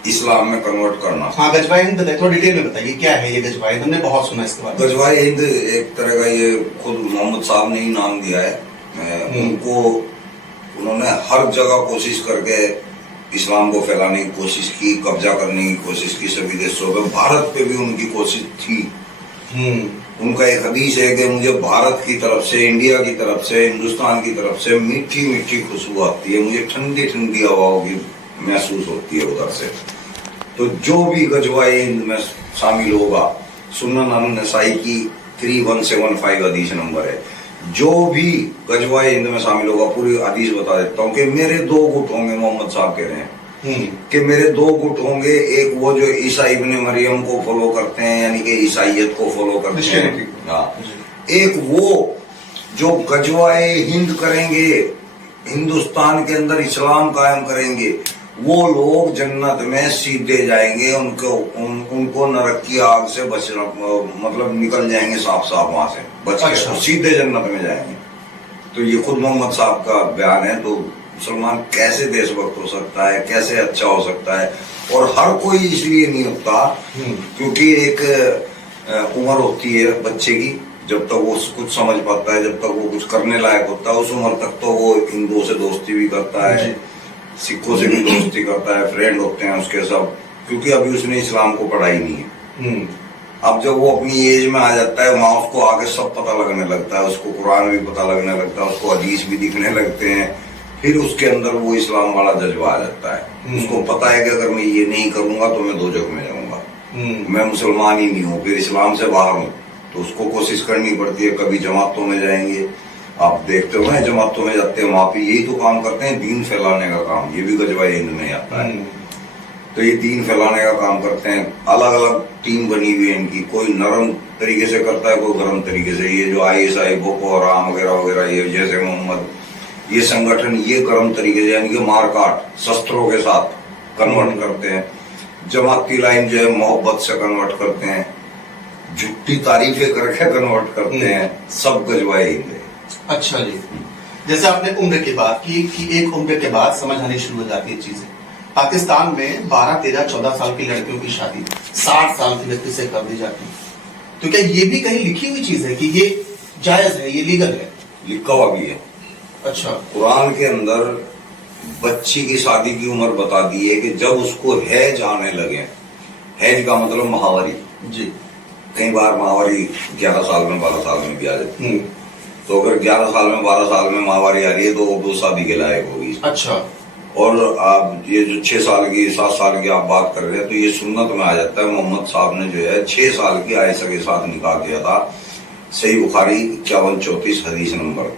इस्लाम में कन्वर्ट करना। हाँ, गजवाए हिंद बताइए, थोड़ा डिटेल में बताइए क्या है ये गजवाए हिंद? हमने बहुत सुना इसके बारे में। गजवाए हिंद एक तरह का, ये खुद मोहम्मद साहब ने ही नाम दिया है। उनको उन्होंने हर जगह कोशिश करके इस्लाम को फैलाने की कोशिश की, कब्जा करने की कोशिश की सभी देशों पे। भारत पे भी उनकी कोशिश थी। उनका एक हदीस है कि मुझे भारत की तरफ से, इंडिया की तरफ से, हिंदुस्तान की तरफ से मीठी मीठी खुशबू आती है, मुझे ठंडी ठंडी हवाओं की महसूस होती है उधर से। तो जो भी गजवाए हिंद में शामिल होगा, सुनन नसाई की 3175 हदीस नंबर है, जो भी गजवाए हिंद में शामिल होगा, पूरी हदीस बता देता हूँ कि मेरे 2 गुट होंगे। मोहम्मद साहब कह रहे हैं कि मेरे 2 गुट होंगे। एक वो जो ईसा इब्ने मरियम को फॉलो करते हैं, यानी कि ईसाइयत को फॉलो करते हैं। हाँ, एक वो जो गजवाए हिंद करेंगे, हिंदुस्तान के अंदर इस्लाम कायम करेंगे वो लोग जन्नत में सीधे जाएंगे, उनको नरक की आग से बचना, मतलब निकल जाएंगे साफ साफ वहां से बच के, अच्छा। तो सीधे जन्नत में जाएंगे। तो ये खुद मोहम्मद साहब का बयान है। तो मुसलमान कैसे देशभक्त हो सकता है, कैसे अच्छा हो सकता है? और हर कोई इसलिए नहीं होता क्योंकि एक उम्र होती है बच्चे की, जब तक वो कुछ समझ पाता है, जब तक वो कुछ करने लायक होता है, उस उम्र तक तो वो हिंदुओं से दोस्ती भी करता है, सिखों से भी दोस्ती करता है, फ्रेंड होते हैं उसके सब, क्योंकि अभी उसने इस्लाम को पढ़ा ही नहीं है। अब जब वो अपनी एज में आ जाता है वहां उसको आगे सब पता लगने लगता है, उसको कुरान भी पता लगने लगता है, उसको हदीस भी दिखने लगते हैं, फिर उसके अंदर वो इस्लाम वाला जज्बा आ जाता है। उसको पता है कि अगर मैं ये नहीं करूंगा तो मैं दोजख में जाऊंगा, मैं मुसलमान ही नहीं हूँ, फिर इस्लाम से बाहर हूँ। तो उसको कोशिश करनी पड़ती है, कभी जमातों में जाएंगे, आप देखते हो ना जमातों में जाते हैं, वहां पे यही तो काम करते हैं, दीन फैलाने का काम, ये भी गजवा हिंद में आता है। तो ये दीन फैलाने का काम करते हैं। अलग अलग टीम बनी हुई है इनकी, कोई नरम तरीके से करता है, कोई गर्म तरीके से। ये जो ISI, बोको हराम वगैरह वगैरह, ये जैसे मोहम्मद, ये संगठन ये गर्म तरीके से यानी कि मारकाट शस्त्रों के साथ कन्वर्ट करते हैं। जमाती लाइन जो है मोहब्बत से कन्वर्ट करते हैं, झूठी तारीफें करके कन्वर्ट करते हैं, सब गजवाए हिंद है। अच्छा जी, जैसे आपने उम्र की बात की कि एक उम्र के बाद समझ आनी शुरू हो जाती है चीजें। पाकिस्तान में 12, 13, 14 साल की लड़कियों की शादी 60 साल के व्यक्ति से कर दी जाती है। तो क्या ये भी कहीं लिखी हुई चीज है कि ये जायज है, ये लीगल है? लिखा हुआ भी है। अच्छा। कुरान के अंदर बच्ची की शादी की उम्र बता दी है कि जब उसको हैज आने लगे, हैज का मतलब महावारी जी। कई बार महावारी 11 साल में 12 साल में भी आ जाती है। तो अगर 11 साल में 12 साल में महावारी आ रही है तो वो शादी के लायक होगी। अच्छा। और आप ये जो 6 साल की 7 साल की आप बात कर रहे हैं, तो ये सुन्नत में आ जाता है। मोहम्मद साहब ने जो है 6 साल की आयशा के साथ निकाह किया था। सही बुखारी 5134 हदीस नंबर।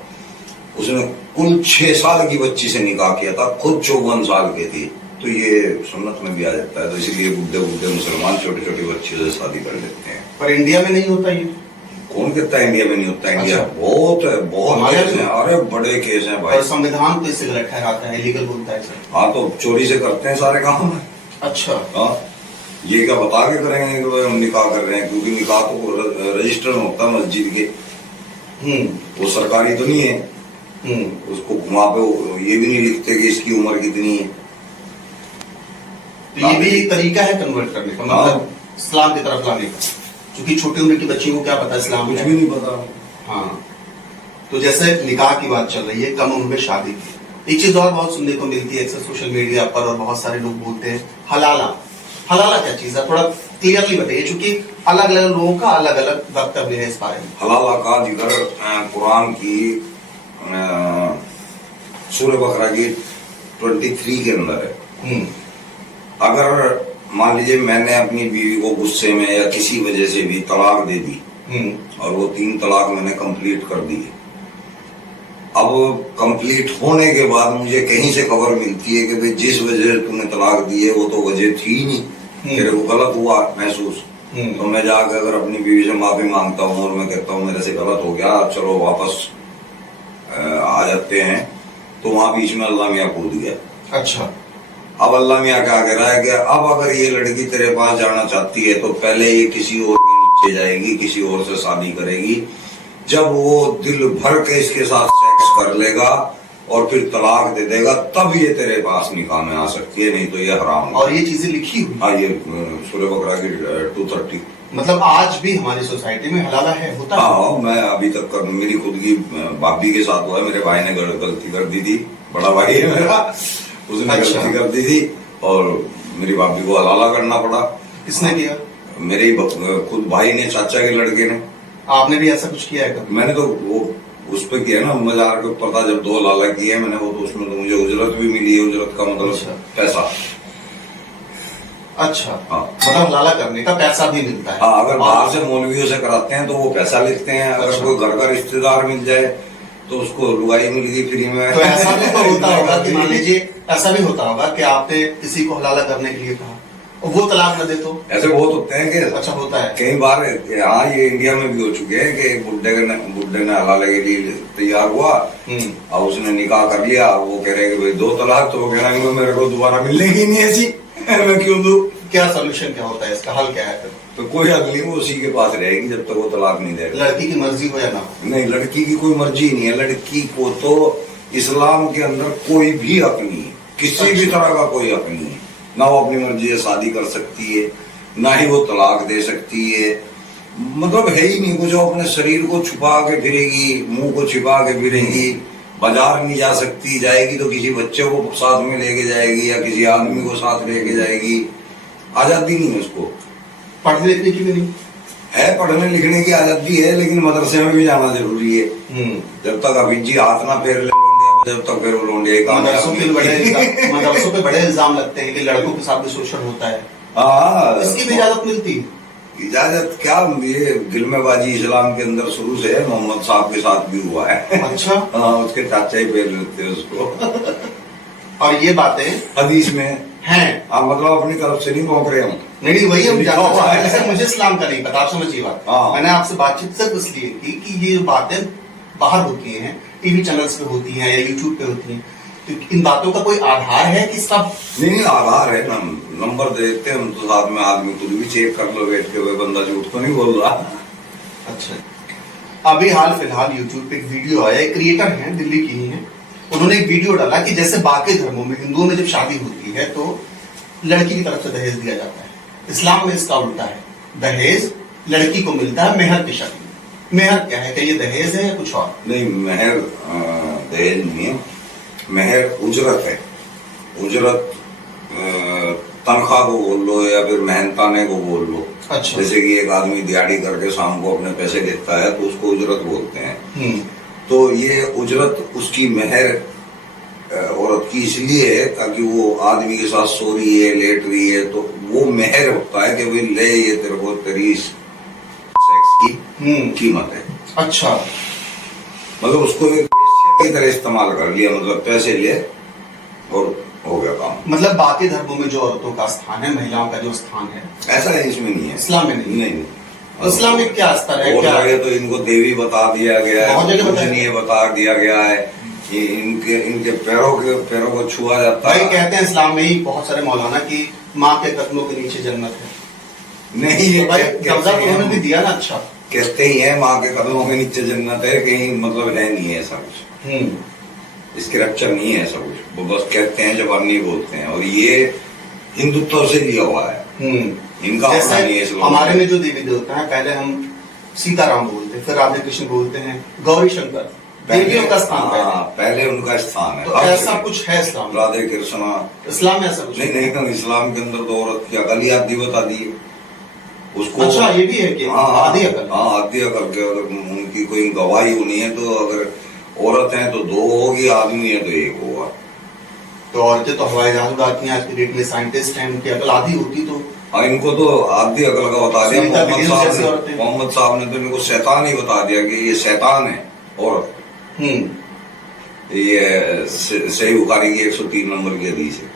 उसने कुल 6 साल की बच्ची से निकाह किया था, खुद 54 साल की थी। तो ये सुन्नत में भी आ जाता है। तो इसलिए बुढ़े बुढ़े मुसलमान छोटी छोटी बच्चियों से शादी कर लेते हैं। पर इंडिया में नहीं होता ये? कौन कहता है इंडिया में नहीं होता? इंडिया अच्छा। बहुत केस हैं, अरे बड़े केस हैं भाई। और संविधान तो इसे गलत ठहराता है, लीगल बोलता है सर। हाँ, तो चोरी से करते हैं सारे काम। अच्छा। हाँ, ये क्या बता के करेंगे कि हम निकाह कर रहे हैं? क्योंकि निकाह तो रजिस्टर में होता है मस्जिद के, वो सरकारी तो नहीं है। उसको वहां पे ये भी नहीं लिखते कि इसकी उम्र कितनी है। तो ये भी एक तरीका है कन्वर्ट करने का, मतलब इस्लाम की तरफ लाने का, क्योंकि छोटी उम्र की बच्ची को क्या पता इस्लाम कुछ भी नहीं पता। हाँ। तो जैसे निकाह की बात चल रही है, कम उम्र में शादी की, एक चीज और बहुत सुनने को मिलती है अक्सर सोशल मीडिया पर, और बहुत सारे लोग बोलते हैं हलाला। हलाला क्या चीज है, थोड़ा क्लियरली बताइए, क्योंकि अलग अलग लोगों का अलग अलग वक्तव्य है इस बारे में। हलाला का जिक्र कुरान की सूरह बकरा की 23 के अंदर है। अगर मान लीजिए मैंने अपनी बीवी को गुस्से में या किसी वजह से भी तलाक दे दी, और वो 3 तलाक मैंने कंप्लीट कर दी। अब कंप्लीट होने के बाद मुझे कहीं से खबर मिलती है कि भाई जिस वजह से तुमने तलाक दी है वो तो वजह थी नहीं, तेरे को गलत हुआ महसूस, तो मैं जाकर अगर अपनी बीवी से माफी मांगता हूँ और मैं कहता हूँ मेरे से गलत हो गया, चलो वापस आ जाते हैं, तो वहां बीच में अल्लाह मियाँ कूद गया। अच्छा। अब अल्लाह मियाँ क्या कह रहा है कि अब अगर ये लड़की तेरे पास जाना चाहती है तो पहले ये किसी और के नीचे जाएगी, किसी और से शादी करेगी। जब वो दिल भर के इसके साथ सेक्स कर लेगा और फिर तलाक दे देगा, तब ये तेरे पास निकाह में आ सकती है, नहीं तो ये हराम है। और ये चीजें लिखी हुई? हाँ, ये सूरह बकरा की 230। मतलब आज भी हमारी सोसाइटी में हलाला है, होता है? हाँ, मैं अभी तक मेरी खुद की भाभी के साथ हुआ है। मेरे भाई ने गलती कर दी थी, बड़ा भाई है मेरा, उसने गलती कर दी थी और मेरी भाभी को हलाला करना पड़ा। किसने किया? मेरे खुद भाई ने, चाचा के लड़के ने। आपने भी ऐसा कुछ किया है कभी? मैंने तो वो उस पे किया ना, मजार के ऊपर था जब 2 हलाला किए मैंने, वो तो उसमें तो मुझे उजरत भी मिली है। उजरत का मतलब पैसा। अच्छा। हाँ, मतलब हलाला करने का पैसा भी मिलता है? हाँ, अगर बाहर से मौलवियों से कराते हैं तो वो पैसा लेते हैं। अगर कोई घर का रिश्तेदार मिल जाए तो उसको लुगाई मिल गई फ्री में। तो ऐसा भी तो होता होगा कि मान लीजिए ऐसा भी होता होगा कि आपने किसी को हलाला करने के लिए कहा और वो तलाक न दे तो? ऐसे बहुत होते हैं कि अच्छा, होता है कई बार। हाँ, ये इंडिया में भी हो चुके हैं कि एक बुड्ढे ने हलाले के लिए तैयार हुआ और उसने निकाह कर लिया। वो कह रहे कि भाई 2 तलाक, तो वो कह रहे हैं मेरे को दोबारा मिलने की नहीं ऐसी, मैं क्यों दूं? क्या सोल्यूशन क्या होता है इसका, हल क्या है फिर? तो कोई हल नहीं, वो उसी के पास रहेगी जब तक वो तलाक नहीं देगा। लड़की की मर्जी हो या ना हो? नहीं, लड़की की कोई मर्जी नहीं है। लड़की को तो इस्लाम के अंदर कोई भी हक नहीं है, किसी भी तरह का कोई हक नहीं है। ना वो अपनी मर्जी से शादी कर सकती है, ना ही वो तलाक दे सकती है। मतलब है ही नहीं कुछ। वो अपने शरीर को छुपा के फिरेगी, मुंह को छिपा के फिरेगी, बाजार नहीं जा सकती, जाएगी तो किसी बच्चे को साथ में लेके जाएगी या किसी आदमी को साथ लेके जाएगी। आजादी नहीं है उसको। पढ़ने लिखने की भी नहीं है, पढ़ने लिखने की आजादी है, लेकिन मदरसे में भी जाना जरूरी है। जब तक अभी जी हाथ ना फेर ले लोंडिया, जब तक फिर वो लोंडिया मदरसों पे बड़े इल्जाम लगते हैं कि लड़कों के साथ भी शोषण होता है। हाँ, इसकी भी इजाजत मिलती है? इजाजत क्या, ये गिलमेबाजी इस्लाम के अंदर शुरू से है। मोहम्मद साहब के साथ भी हुआ है। अच्छा। हाँ, उसके चाचा ही फेर लेते हैं उसको। और ये बातें हदीस में हैं। आप मतलब अपनी तरफ से नहीं भोंक रहे हम। नहीं, वही हम जानना चाहते हैं। जैसे मुझे इस्लाम का नहीं पता, आप समझिए बात। हाँ। मैंने आपसे बातचीत सिर्फ इसलिए की कि ये बातें बाहर होती हैं, टीवी चैनल्स पे होती हैं या यूट्यूब पे होती हैं, तो इन बातों का कोई आधार है कि सब? नहीं, आधार है। नंबर देते हैं हम तो साथ में, आदमी खुद भी चेक कर लो बैठ के, बंदा झूठ तो नहीं बोल रहा। अच्छा। अभी हाल फिलहाल यूट्यूब पे एक वीडियो आया, एक क्रिएटर है, दिल्ली की ही है, उन्होंने एक वीडियो डाला कि जैसे बाकी धर्मों में, हिंदुओं में जब शादी होती है तो लड़की की तरफ से दहेज दिया जाता है, इस्लाम में इसका उल्टा है। दहेज लड़की को मिलता है मेहर की शक्ल में। मेहर क्या है? क्या ये दहेज है या कुछ और? नहीं, मेहर दहेज नहीं है, मेहर उजरत है। उजरत तनख्वाह को बोल लो या फिर मेहनताने को बोल लो। अच्छा। जैसे कि एक आदमी दिहाड़ी करके शाम को अपने पैसे देता है तो उसको उजरत बोलते हैं। तो ये उजरत उसकी मेहर औरत की इसलिए है ताकि वो आदमी के साथ सो रही है, लेट रही है, तो वो मेहर होता है कि भाई ले, ये तेरे को तेरी सेक्स की कीमत है। अच्छा। मतलब उसको एक वेश्या की तरह इस्तेमाल कर लिया, मतलब पैसे ले और हो गया काम। मतलब बाकी धर्मों में जो औरतों का स्थान है, महिलाओं का जो स्थान है, ऐसा है इसमें नहीं है। इस्लाम में नहीं। इस्लाम में क्या स्तर है? और क्या जगह तो इनको देवी बता दिया गया बहुत है, जगह पूजनीय बता दिया गया है कि इनके पैरों को छुआ जाता भाई है। कहते हैं इस्लाम में ही बहुत सारे मौलाना की माँ के कदमों के नीचे जन्नत है। नहीं, ये भाई कब्जा तो उन्होंने भी दिया ना। अच्छा। कहते ही है माँ के कदमों के नीचे जन्नत है, कहीं मतलब है नहीं है ऐसा कुछ। स्क्रिप्चर नहीं है ऐसा कुछ, वो बस कहते हैं, जबानी बोलते हैं। और ये हिंदुत्व से लिया हुआ है, इनका अपना नहीं है इस्लाम। हमारे में जो देवी देवता है, पहले हम सीताराम बोलते, फिर राधे कृष्ण बोलते हैं, गौरी शंकर, देवियों का स्थान पहले उनका स्थान है। तो ऐसा कुछ है इस्लाम? राधे कृष्ण इस्लाम में ऐसा कुछ नहीं, इस्लाम के अंदर तो औरत की अकल ही आदि बता दी है उसको। अच्छा, ये भी है कि आधी अकल? हाँ, आधी अकल के। अगर उनकी कोई गवाही होनी है तो अगर औरत है तो 2 होगी, आदमी है तो 1 होगा। तो औरतें तो हवाई जहाज उड़ाती हैं आज की डेट में, साइंटिस्ट हैं, उनकी अकल आधी होती तो। हाँ, इनको तो आधी अकल का बता दिया मोहम्मद साहब ने तो इनको शैतान ही बता दिया कि ये शैतान है औरत। ये सही बुखारी की 103 नंबर की हदीस है।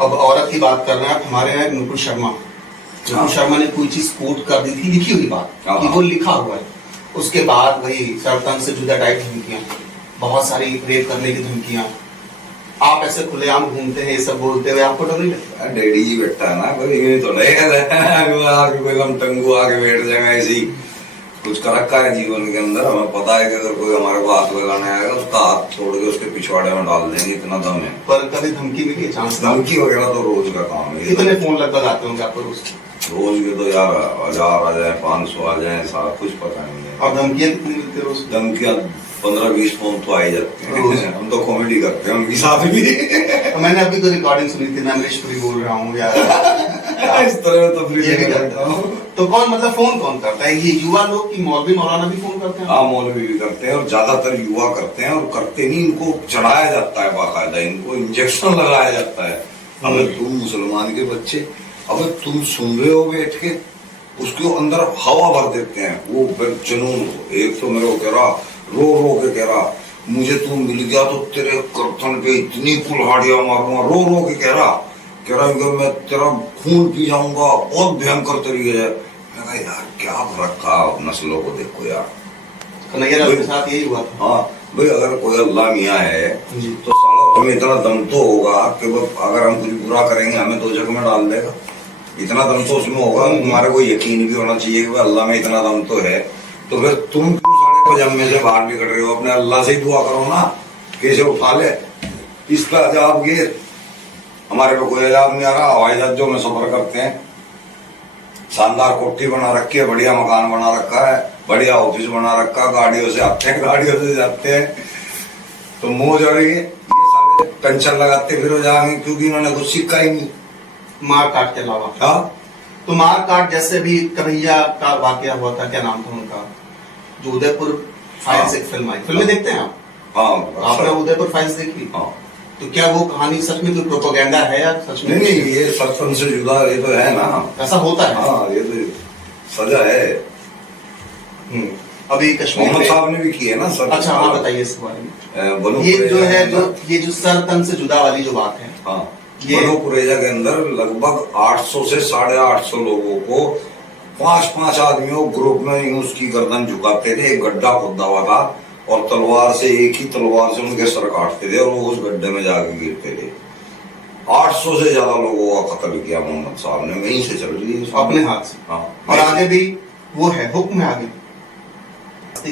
अब औरत की बात कर रहे हैं आप, हमारे यहाँ नुपुर शर्मा, नुपुर शर्मा ने कोई चीज कोट कर दी थी, लिखी हुई बात कि वो लिखा हुआ है, उसके बाद वही सरतन से जुदा टाइप धमकियां, बहुत सारी रेप करने की धमकियां। आप ऐसे खुलेआम घूमते हैं, ये सब बोलते हुए आपको डर नहीं लगता? डैडी जी बैठा है ना, कोई तो कोई हम टंगू आके बैठ जाएगा ऐसे ही। कुछ कर रखा है जीवन के अंदर, हमें पता है कि अगर कोई हमारे को हाथ लगाने आएगा उसका हाथ तोड़ के उसके पिछवाड़े में डाल देंगे, इतना दम है। पर कभी धमकी मिली? चांस? धमकी वगैरह तो रोज का काम है। कितने फोन लगभग आते होंगे आपको रोज के? तो यार 1000 आ जाए, 500 आ जाए, सारा कुछ पता नहीं है। और धमकियां कितनी मिलती है रोज? धमकियां 15-20 फोन तो आ ही जाते हैं। हम तो कॉमेडी करते हैं उनके साथ भी। मैंने अभी तो रिकॉर्डिंग सुनी थी, मैं अमरीशपुरी बोल रहा हूँ यार। इस तरह तो ये भी करता हूँ। तो कौन, मतलब फोन कौन करता है? ये युवा लोग की मौलवी मौलाना भी फोन करते हैं? हाँ, मौलवी भी करते हैं और ज्यादातर युवा करते हैं। और करते नहीं, इनको चढ़ाया जाता है बाकायदा, इनको इंजेक्शन लगाया जाता है। अबे तुम मुसलमान के बच्चे, अबे तुम सुन रहे हो बैठ के, उसके अंदर हवा भर देते हैं। वो फिर जुनून, एक तो मेरे को कह रहा, रो के कह रहा, मुझे तू मिल गया तो तेरे कर्तन पे इतनी कुल्हाड़ियां मारूंगा, रो के कह रहा कह रहा है कि मैं तेरा खून पी जाऊंगा, बहुत भयंकर तरीके से। मैं कहा यार क्या रखा नस्लों को, देखो यार। कन्हैया लाल के साथ यही हुआ था। हाँ भाई, अगर कोई अल्लाह मियाँ है जी। तो साला हमें इतना दम तो होगा कि वो अगर हम कुछ बुरा करेंगे हमें दो जगह में डाल देगा। इतना दम तो उसमें होगा, तुम्हारे को यकीन भी होना चाहिए कि अल्लाह में इतना दम तो है। तो फिर तुम क्यों साढ़े पजामे से बाहर निकल रहे हो? अपने अल्लाह से ही दुआ करो ना, कैसे उठा ले। इसका अजाब ये हमारे को कोई अजाब नहीं आ रहा। हवाई जहाजों में सफर करते हैं, शानदार कोठी बना रखी है, बढ़िया मकान बना रखा है, बढ़िया ऑफिस बना रखा, गाड़ियों से आते हैं, गाड़ियों से जाते हैं, तो मौज हो रही है। ये सारे टेंशन लगाते फिर हो जाएंगे क्योंकि इन्होंने कुछ सीखा ही नहीं। मार काट के अलावा। हाँ, तो मार काट जैसे भी कन्हैया का वाकया हुआ था, क्या नाम था उनका, जो उदयपुर फाइल्स एक फिल्म आई, फिल्में देखते हैं आप? हाँ, आपने उदयपुर फाइल्स देखी? हाँ। तो क्या वो कहानी सच में कोई प्रोपेगेंडा है या सच में? नहीं, ये सत्संग से जुदा ये तो है ना। ऐसा होता है? हाँ, ये तो सजा है। अभी कश्मीर मोहम्मद में साहब ने भी की है ना सर। अच्छा, हाँ बताइए इस बारे में। बनो ये जो कुरैजा है के जो अंदर- ये जो सर तन से जुदा वाली जो बात है, हाँ, ये- बनो कुरैजा के अंदर लगभग 800 से 850 लोगों को 5-5 आदमियों ग्रुप में यूं उसकी गर्दन झुकाते थे। एक गड्ढा खोदा हुआ था और तलवार से, एक ही तलवार से उनके सर काटते थे और वो उस गड्ढे में जाके गिरते थे। 800 से ज्यादा लोगों का कत्ल किया मोहम्मद साहब ने, वहीं से चल रही है अपने हाथ से। हाँ, और आगे भी वो है, हुक्म है आगे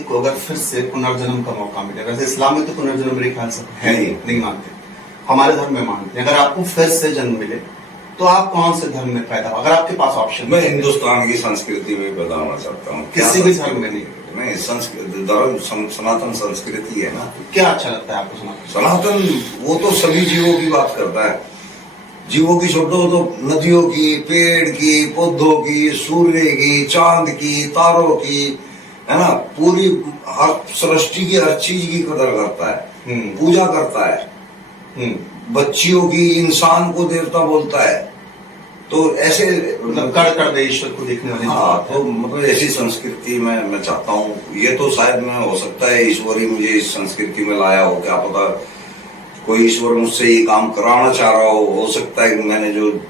को अगर फिर से पुनर्जन्म का मौका मिले, वैसे इस्लाम में तो पुनर्जन्म मेरे ख्याल से है नहीं मानते, हमारे धर्म में मानते हैं। अगर आपको फिर से जन्म मिले तो आप कौन से धर्म में पैदा हो? अगर आपके पास ऑप्शन, मैं हिंदुस्तान की संस्कृति में पैदा होना चाहता हूँ। किसी भी धर्म में नहीं, संस्कृति धर्म सनातन संस्कृति है ना। क्या अच्छा लगता है आपको सनातन? सनातन वो तो सभी जीवों की बात करता है। जीवों की छोड़ो तो नदियों की, पेड़ की, पौधों की, सूर्य की, चांद की, तारों की, है ना, पूरी हर सृष्टि की हर चीज की कदर करता है, पूजा करता है। बच्चियों की, इंसान को देवता बोलता है। तो ऐसे मतलब कड़ कड़ में ईश्वर को देखने वाले। हाँ, तो मतलब ऐसी संस्कृति मैं चाहता हूँ। ये तो शायद मैं, हो सकता है ईश्वर ही मुझे इस संस्कृति में लाया हो, क्या पता कोई ईश्वर मुझसे ये काम कराना चाह रहा हो सकता है कि मैंने जो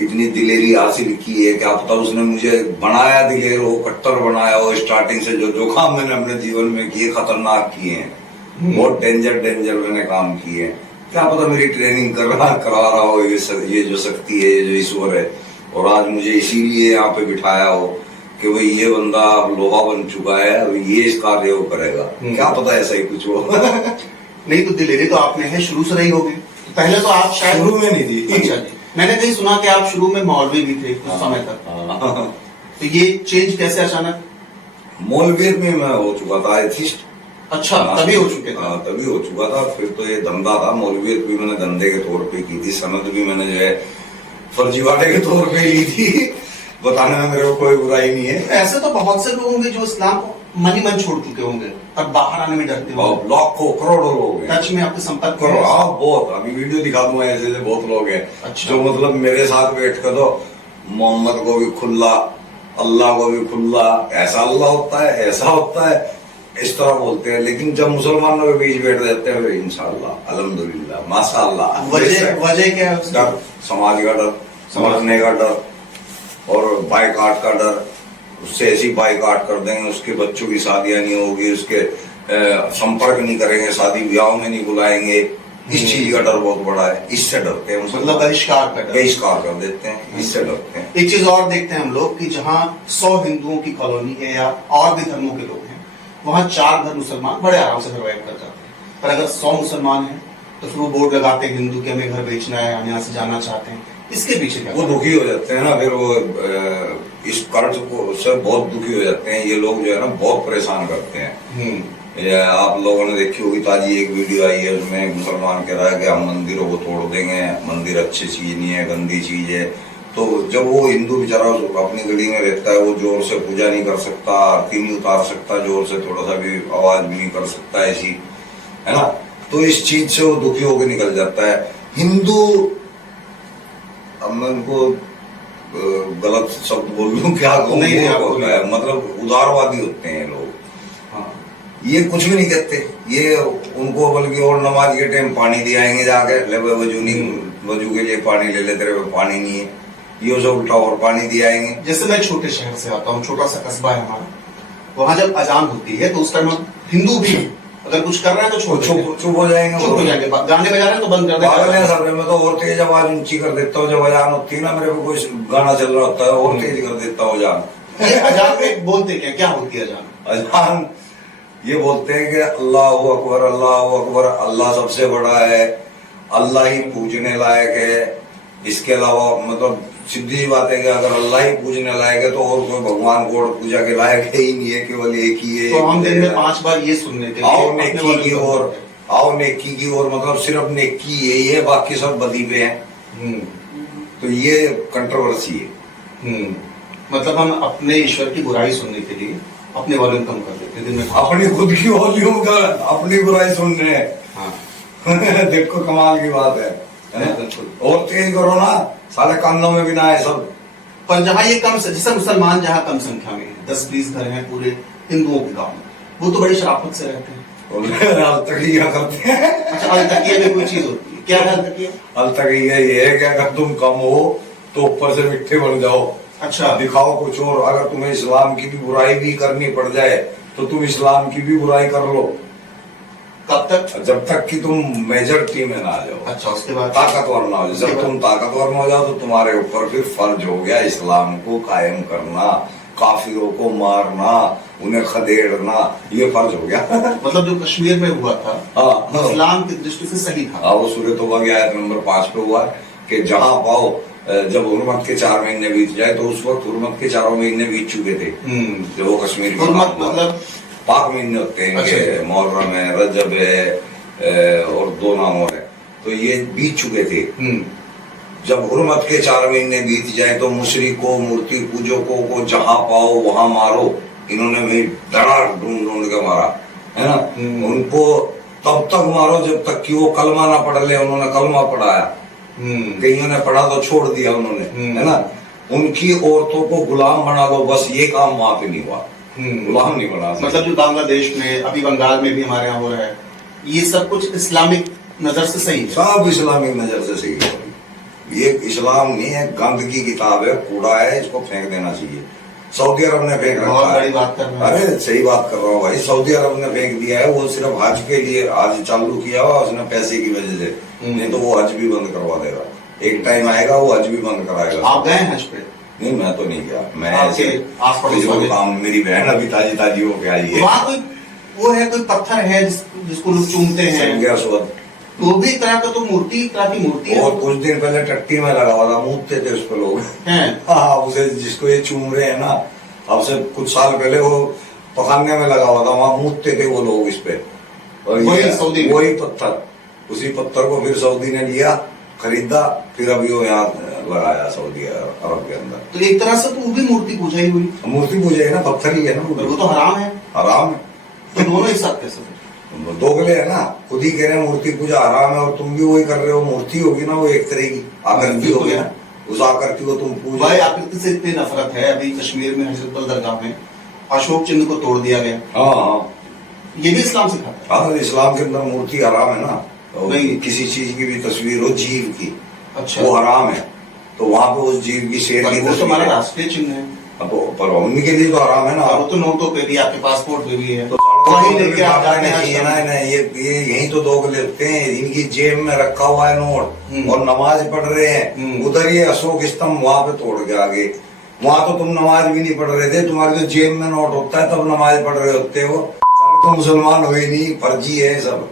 इतनी दिलेरी हासिल की है, क्या पता उसने मुझे बनाया दिलेर हो, कट्टर बनाया हो। स्टार्टिंग से जो काम मैंने अपने जीवन में किए, खतरनाक किए हैं, बहुत डेंजर मैंने काम किए हैं। क्या पता मेरी ट्रेनिंग करा रहा हो ये जो शक्ति है, ये जो ईश्वर है, और आज मुझे इसीलिए यहाँ पे बिठाया हो कि भाई ये बंदा अब लोहा बन चुका है, अब ये इस कार्य को करेगा। क्या पता ऐसा ही कुछ हो। नहीं, तो दिलेरी तो आपने है शुरू से रही होगी। पहले तो आप शायद शुरू में नहीं थी। अच्छा जी, मैंने कहीं सुना कि आप शुरू में मौलवी भी थे कुछ समय तक। तो ये चेंज कैसे अचानक? मौलवियत में मैं हो चुका था एथिस्ट। अच्छा, तभी हो चुके थे? हाँ, तभी हो चुका था। फिर तो ये धंधा था, मौलवियत भी मैंने धंधे के तौर पे की थी। सनद भी मैंने जो है फर्जीवाड़े के तौर पे ली थी। बताने में मेरे को कोई बुराई नहीं है। ऐसे तो बहुत से लोग होंगे जो इस्लाम को मन ही मन छोड़ चुके होंगे और बाहर आने में डरते होंगे। लाखों करोड़ों लोग हैं टच में आपके संपर्क करो। हाँ, बहुत। अभी वीडियो दिखा दूंगा, ऐसे बहुत लोग हैं। अच्छा। जो मतलब मेरे साथ बैठ कर तो मोहम्मद को भी खुल्ला, अल्लाह को भी खुल्ला, ऐसा अल्लाह होता है, ऐसा होता है, इस तरह बोलते हैं। लेकिन जब मुसलमानों के बीच बैठ जाते हैं, इंशाअल्लाह, अल्हम्दुलिल्लाह, माशाअल्लाह। वजह क्या है? डर, समाज का डर, समझने का डर और बाइकाट का डर। उससे ऐसी बाइकाट कर देंगे, उसके बच्चों की शादियां नहीं होगी, उसके संपर्क नहीं करेंगे, शादी ब्याह में नहीं बुलाएंगे। इस चीज का डर बहुत बड़ा है, इससे डरते हैं। मतलब बहिष्कार का डर। बहिष्कार कर देते हैं, इससे डरते हैं। एक चीज और देखते हैं हम लोग कि जहाँ 100 हिंदुओं की कॉलोनी है या और भी धर्मों के लोग हैं, वहाँ 4 घर मुसलमान बड़े आराम से सर्वाइव कर जाते हैं। पर अगर 100 मुसलमान हैं तो फिर वो बोर्ड लगाते हैं हिंदू के, हमें घर बेचना है, हम यहाँ से जाना चाहते हैं। इसके पीछे क्या? वो दुखी हो जाते हैं ना, फिर वो इस कर्ज को से बहुत दुखी हो जाते हैं। ये लोग जो है ना बहुत परेशान करते हैं। आप लोगों ने देखी होगी, ताजी एक वीडियो आई है, उसमें मुसलमान कह रहा है कि हम मंदिरों को तोड़ देंगे, मंदिर अच्छी चीज नहीं है, गंदी चीज है। तो जब वो हिंदू बेचारा अपनी गली में रहता है, वो जोर से पूजा नहीं कर सकता, आरती नहीं उतार सकता, जोर से थोड़ा सा भी आवाज भी नहीं कर सकता, ऐसी है ना। तो इस चीज से वो दुखी होकर निकल जाता है। हिंदू, अब मैं उनको गलत शब्द बोल लूं क्या कहूं, मतलब उदारवादी होते हैं लोग। ये कुछ भी नहीं कहते, ये उनको बल्कि और नमाज के टाइम पानी दिलाएंगे जाके, ले वजूनी वजू के लिए पानी ले ले, तेरे पे पानी नहीं है, ये सब उल्टा और पानी दिए आएंगे। जैसे मैं छोटे शहर से आता हूँ, छोटा सा कस्बा है हमारा, वहां जब अजान होती है तो उस टाइम हम हिंदू भी अगर कुछ कर रहे हैं तो चुप हो जाएंगे, चुप हो जाएंगे, गाने बजा रहे हैं तो बंद कर पागल है देंगे। सब। मैं तो और तेज आवाज ऊंची कर देता हूँ, जब अजान होती है ना, मेरे को कोई गाना चल रहा होता है और तेज कर देता हूँ अजान। ये अजान में बोलते क्या होती है अजान? अजान ये बोलते हैं कि अल्लाह अकबर, अल्लाह अकबर, अल्लाह सबसे बड़ा है, अल्लाह ही पूजने लायक है। इसके अलावा मतलब सीधी बात है कि अगर अल्लाह ही पूजने लायक है तो और कोई भगवान को पूजा के लायक है ही नहीं है, केवल एक ही है। तो हम दिन में 5 बार ये सुनने के आओ नेकी की ओर, आओ नेकी की ओर, मतलब सिर्फ नेकी यही है, बाकी सब बदी पे है। तो ये कंट्रोवर्सी है। मतलब हम अपने ईश्वर की बुराई सुनने के लिए अपने वॉल्यूम कम कर देते हैं दिन में। अपनी खुद की वॉल्यूम का अपनी बुराई सुन रहे हैं। हाँ। देखो कमाल की बात है ना? और तेज करो ना, साले कानों में भी ना है सब। पर जहाँ ये कम, जैसे मुसलमान जहाँ कम संख्या में है, 10-20 घर हैं पूरे हिंदुओं के गांव में, वो तो बड़ी शराफत से रहते हैं। अलतकिया करते हैं। अच्छा, अलतकिया में कोई चीज होती है, क्या है अलतकिया? अलतकिया ये है कि अगर तुम कम हो तो ऊपर से मिट्टे बन जाओ। अच्छा, दिखाओ कुछ और। अगर तुम्हें इस्लाम की भी बुराई भी करनी पड़ जाए तो तुम इस्लाम की भी बुराई कर लो। कब तक? जब तक कि तुम मेजॉरिटी में ना आ जाओ। अच्छा, उसके बाद ताकतवर ना हो जाओ। जब तुम ताकतवर हो जाओ तो तुम्हारे ऊपर फिर फर्ज हो गया इस्लाम को कायम करना, काफिरों को मारना, उन्हें खदेड़ना, ये फर्ज हो गया। मतलब जो कश्मीर में हुआ था, हाँ, इस्लाम की दृष्टि से सही था। वो सूरह तौबा की आयत नंबर 5 पे हुआ कि जहां पाओ, जब हुर्मत के 4 महीने बीत जाए, तो उस वक्त हुर्मत के 4 महीने बीत चुके थे। जो वो कश्मीर में हुर्मत मतलब पाक महीने होते हैं। अच्छा। मुहर्रम है, रजब है और 2 नाम और है, तो ये बीत चुके थे। जब हुर्मत के 4 महीने बीत जाए तो मुशरिकों, मूर्ति पूजकों को जहां पाओ वहां मारो। इन्होंने भी धड़ा ढूंढ ढूंढ के मारा है ना। उनको तब तक मारो जब तक कि वो कलमा ना पढ़ ले। उन्होंने कलमा पढ़ाया, कईयों ने पढ़ा तो छोड़ दिया उन्होंने, है ना। उनकी औरतों को गुलाम बना लो, बस ये काम वहां पे नहीं हुआ। गुलाम नहीं बना। मतलब जो बांग्लादेश में, अभी बंगाल में भी हमारे यहाँ हो रहा है, ये सब कुछ इस्लामिक नजर से सही है। सब इस्लामिक नजर से सही है। ये इस्लाम नहीं है, गंद की किताब है, कूड़ा है, इसको फेंक देना चाहिए। सऊदी अरब ने फेंक रखा है। बड़ी बात कर रहे हैं। अरे सही बात कर रहा हूँ भाई, सऊदी अरब ने फेंक दिया है। वो सिर्फ हज के लिए आज चालू किया हुआ उसने, पैसे की वजह से। नहीं तो वो हज भी बंद करवा देगा। एक टाइम आएगा वो हज भी बंद कराएगा। आप गए हज पे? नहीं, मैं तो नहीं गया। मैं आप काम, मेरी बहन अभी ताजी होके आई है। वहाँ कोई वो है, कोई पत्थर है जिसको लोग चूमते हैं, तो भी एक तरह का, तो मूर्ति, एक तरह की मूर्ति है। और कुछ दिन पहले टट्टी में लगा हुआ था, मूतते थे उस पर लोग। हाँ, उसे जिसको ये चूम रहे हैं ना, अब से कुछ साल पहले वो पखाने में लगा हुआ था, वहां मूतते थे वो लोग इस पे। और वही पत्थर, उसी पत्थर को फिर सऊदी ने लिया, खरीदा, फिर अभी वो यहाँ लगाया सऊदी अरब के अंदर। तो एक तरह से तो वो भी मूर्ति पूजा ही हुई। मूर्ति पूजा है ना, पत्थर ही है ना, वो तो हराम है। हराम है। तो दोनों एक साथ कैसे? दोगले है ना, खुद ही कह रहे हैं मूर्ति पूजा हराम है और तुम भी वही कर रहे हो। मूर्ति होगी ना वो एक तरह की आकृति होगी ना, उस आकृति को तुम पूजा। भाई आकृति से इतनी नफरत है, अभी कश्मीर में हजरत बल दरगाह में अशोक चिन्ह को तोड़ दिया गया। हाँ, ये भी इस्लाम सिखाता है। हाँ, इस्लाम के अंदर मूर्ति हराम है ना। नहीं, किसी चीज की भी तस्वीर हो जीव की, अच्छा, वो हराम है। तो वहां पे उस जीव की शेर की वो तो हमारा राष्ट्रीय चिन्ह है। पर उनके लिए तो हराम है ना। वो तो नोटों पे भी, आपके पासपोर्ट पे भी है। तो वही लेके आप जाते हैं ना, ये यही तो दोगले होते हैं। इनकी जेब में रखा हुआ है नोट और नमाज पढ़ रहे हैं। उधर ये अशोक स्तंभ वहां पे तोड़ के आगे, वहां तो तुम नमाज भी नहीं पढ़ रहे थे। तुम्हारे जो जेब में नोट होता है तब नमाज पढ़ रहे होते हो। तो मुसलमान हुए नहीं, फर्जी है सब।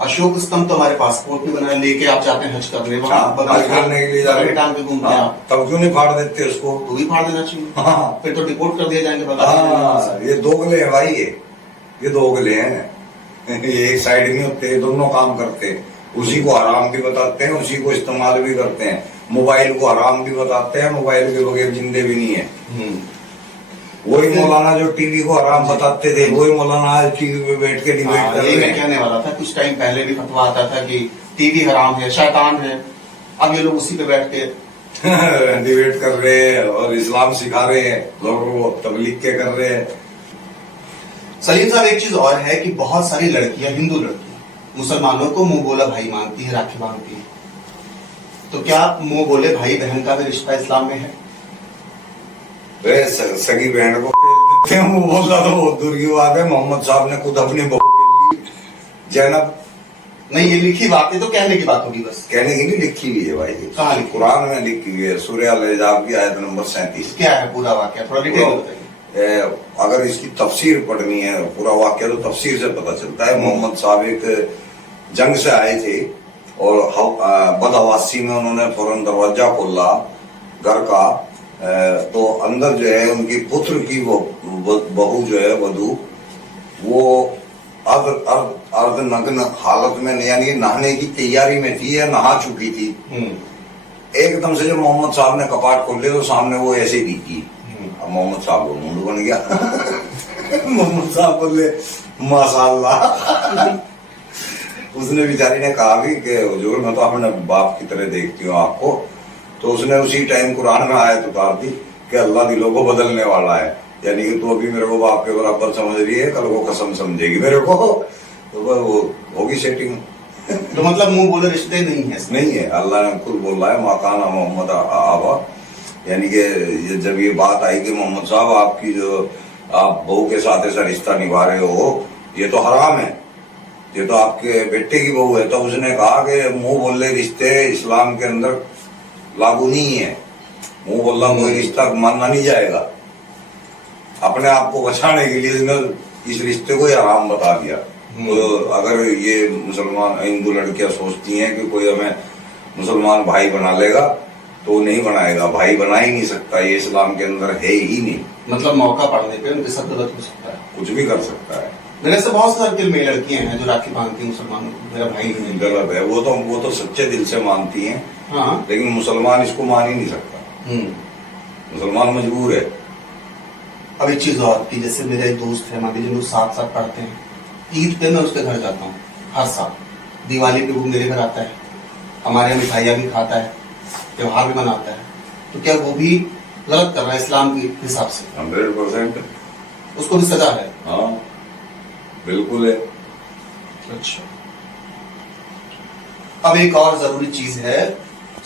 अशोक स्तंभ तो हमारे पासपोर्ट में बना, लेके आप जाते हैं हज करने, हज करने के लिए जा रहे टांग पे घूमते हैं। तब क्यों नहीं फाड़ देते उसको? तो भी फाड़ देना चाहिए। हाँ, फिर तो डिपोर्ट कर दिया जाएंगे। ये दोगले हैं भाई, ये दोगले हैं। ये एक साइड नहीं होते, दोनों काम करते हैं। उसी को हराम भी बताते हैं, उसी को इस्तेमाल भी करते हैं। मोबाइल को हराम भी बताते हैं, मोबाइल के बगैर जिंदे भी नहीं है। वही मौलाना जो टीवी को हराम बताते थे, वही मौलाना आज टीवी पे बैठ के डिबेट कर रहे हैं। मैं कहने वाला था, कुछ टाइम पहले भी फतवा आता था कि टीवी हराम है, शैतान है। अब ये लोग उसी पे बैठ के डिबेट कर रहे हैं और इस्लाम सिखा रहे हैं लोगों को, तबलीग के कर रहे हैं। सलीम साहब, एक चीज और है कि बहुत सारी लड़कियां, हिंदू लड़कियां, मुसलमानों को मुंह बोला भाई मानती है, राखी बांधती है। तो क्या मुंह बोले भाई बहन का भी रिश्ता इस्लाम में है? वे सगी बहन को पेल देते हैं, वो बोलता तो बहुत दूर की बात है। मोहम्मद साहब ने खुद अपनी बहू पेल ली, जैनब। नहीं, ये लिखी बात है तो कहने की बात होगी बस। कहने की नहीं, लिखी हुई है भाई। कहाँ लिखी? कुरान में लिखी हुई है, सूरह अल-अहज़ाब की आयत नंबर 37। क्या है पूरा वाक्य, थोड़ा डिटेल बताइए। अगर इसकी तफसीर पढ़नी है पूरा वाक्य तो तफसीर से पता चलता है। मोहम्मद साहब एक जंग से आए थे और बदहवासी में उन्होंने फौरन दरवाजा खोला घर का, तो अंदर जो है उनकी पुत्र की वो बहू जो है वधू, वो अर्ध नग्न हालत में यानी नहाने की तैयारी में थी या नहा चुकी थी। एकदम से जब मोहम्मद साहब ने कपाट खोले तो सामने वो ऐसे दिखी। अब मोहम्मद साहब को मुंड बन गया। मोहम्मद साहब बोले माशाअल्लाह। उसने बेचारी ने कहा भी कि हुजूर मैं तो अपने बाप की तरह देखती हूँ आपको। तो उसने उसी टाइम कुरान में आयत उतार दी कि अल्लाह दिलों को बदलने वाला है, यानी कि तू अभी मेरे को बाप के बराबर समझ रही है, कल वो कसम समझेगी मेरे को, तो वो होगी सेटिंग। तो मतलब मुंह बोले रिश्ते नहीं है? नहीं है, अल्लाह ने खुद बोल रहा है माकाना मोहम्मद आबा, यानी कि जब ये बात आई कि मोहम्मद साहब आपकी जो आप बहू के साथ ऐसा रिश्ता निभा रहे हो ये तो हराम है, ये तो आपके बेटे की बहू है। तो उसने कहा कि मुंह बोले रिश्ते इस्लाम के अंदर लागू नहीं है, मुंह बोलना कोई रिश्ता मानना नहीं जाएगा। अपने आप को बचाने के लिए इसने इस रिश्ते को ही हराम बता दिया। तो अगर ये मुसलमान हिंदू लड़कियां सोचती हैं कि कोई हमें मुसलमान भाई बना लेगा, तो नहीं बनाएगा, भाई बना ही नहीं सकता, ये इस्लाम के अंदर है ही नहीं। मतलब मौका पड़ने पे उनके साथ गलत हो सकता है, कुछ भी कर सकता है। मेरे से बहुत सर्किल में लड़कियां हैं जो राखी बांधती हैं मुसलमानों को, मेरा भाई नहीं है। गलत है, वो तो सच्चे दिल से मानती हैं। हाँ, लेकिन मुसलमान इसको मान ही नहीं सकता, मुसलमान मजबूर है। अब एक चीज और कि जैसे मेरे एक दोस्त है, मान लीजिए लोग साथ साथ पढ़ते हैं, ईद पे मैं उसके घर जाता हूँ हर साल, दिवाली पे वो मेरे घर आता है, हमारे यहाँ मिठाइयाँ भी खाता है, त्योहार भी मनाता है, तो क्या वो भी गलत कर रहा है इस्लाम के हिसाब से? 100% उसको भी सजा है? हाँ बिल्कुल है। अच्छा, अब एक और जरूरी चीज है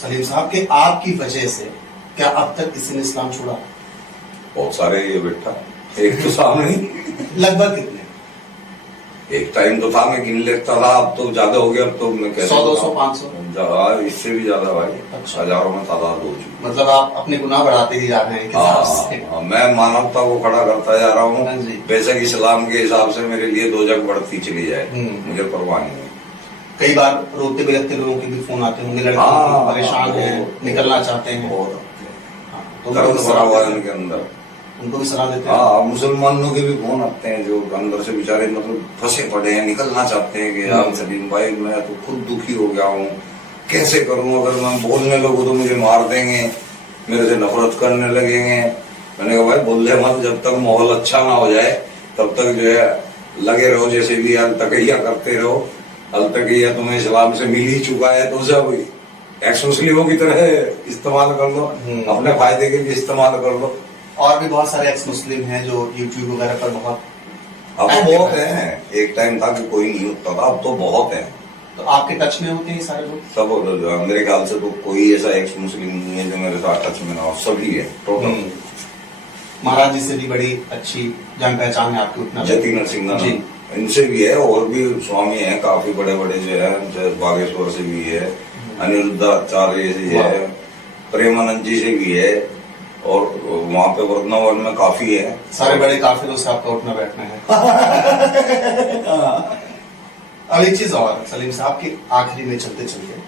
सलीम साहब के, आपकी वजह से क्या अब तक किसी ने इस्लाम छोड़ा? बहुत सारे ये बेटा, एक तो सामने ही। लगभग कितने? एक टाइम तो था मैं गिन लेता था, अब तो ज्यादा हो गया, अब तो मैं कैसे 100, 200, 500? इससे भी ज्यादा भाई। अच्छा। हजारों में तादाद हो चुकी। मतलब आप अपने गुनाह बढ़ाते ही जा रहे हैं हिसाब से। मैं मानवता को खड़ा करता जा रहा हाँ जी। हूँ, बेशक इस्लाम के हिसाब से मेरे लिए 2 जग बढ़ती चली जाए, मुझे परवाह नहीं है। कई बार रोते बिलखते लोगों के भी फोन आते होंगे, लड़के हाँ, परेशान हैं, निकलना चाहते हैं, बहुत हाँ, तो दर्द उनको भरा हुआ है भी उनके अंदर। उनको भी सलाह देते हैं? हाँ, मुसलमानों के भी फोन आते हैं जो अंदर से बेचारे मतलब फंसे पड़े हैं, निकलना चाहते हैं कि यार सलीम भाई मैं तो खुद दुखी हो गया हूँ, कैसे करूँ, अगर मैं बोलने लगूँ तो मुझे मार देंगे, मेरे से नफरत करने लगेंगे। मैंने कहा भाई बोल मत, जब तक माहौल अच्छा ना हो जाए तब तक जो है लगे रहो, जैसे भी अलतकैया करते रहो। अलतकैया तुम्हें इस्लाम से मिल ही चुका है, तो सब एक्स मुस्लिमों की तरह इस्तेमाल कर लो, अपने फायदे के लिए इस्तेमाल कर लो। और भी बहुत सारे एक्स मुस्लिम हैं जो यूट्यूब वगैरह पर बहुत, अब तो बहुत है, एक टाइम था कि कोई नहीं होता था, अब तो बहुत है। तो आपके टच में होते हैं सारे लोग? सब मेरे ख्याल से तो कोई ऐसा एक्स मुस्लिम नहीं है जो मेरे साथ टच में ना हो, सभी है टोटल। महाराज जी से भी बड़ी अच्छी जान पहचान है आपकी उतना? जति नरसिंह जी, इनसे भी है, और भी स्वामी हैं काफी बड़े बड़े जो है, बागेश्वर से भी है, अनिरुद्धाचार्य से है, प्रेमानंद जी से भी है, और वहाँ पे वृंदावन में काफी है। सारे बड़े काफिरों से आपका उठना बैठना है। अब एक चीज और सलीम साहब की, आखिरी में चलते चलते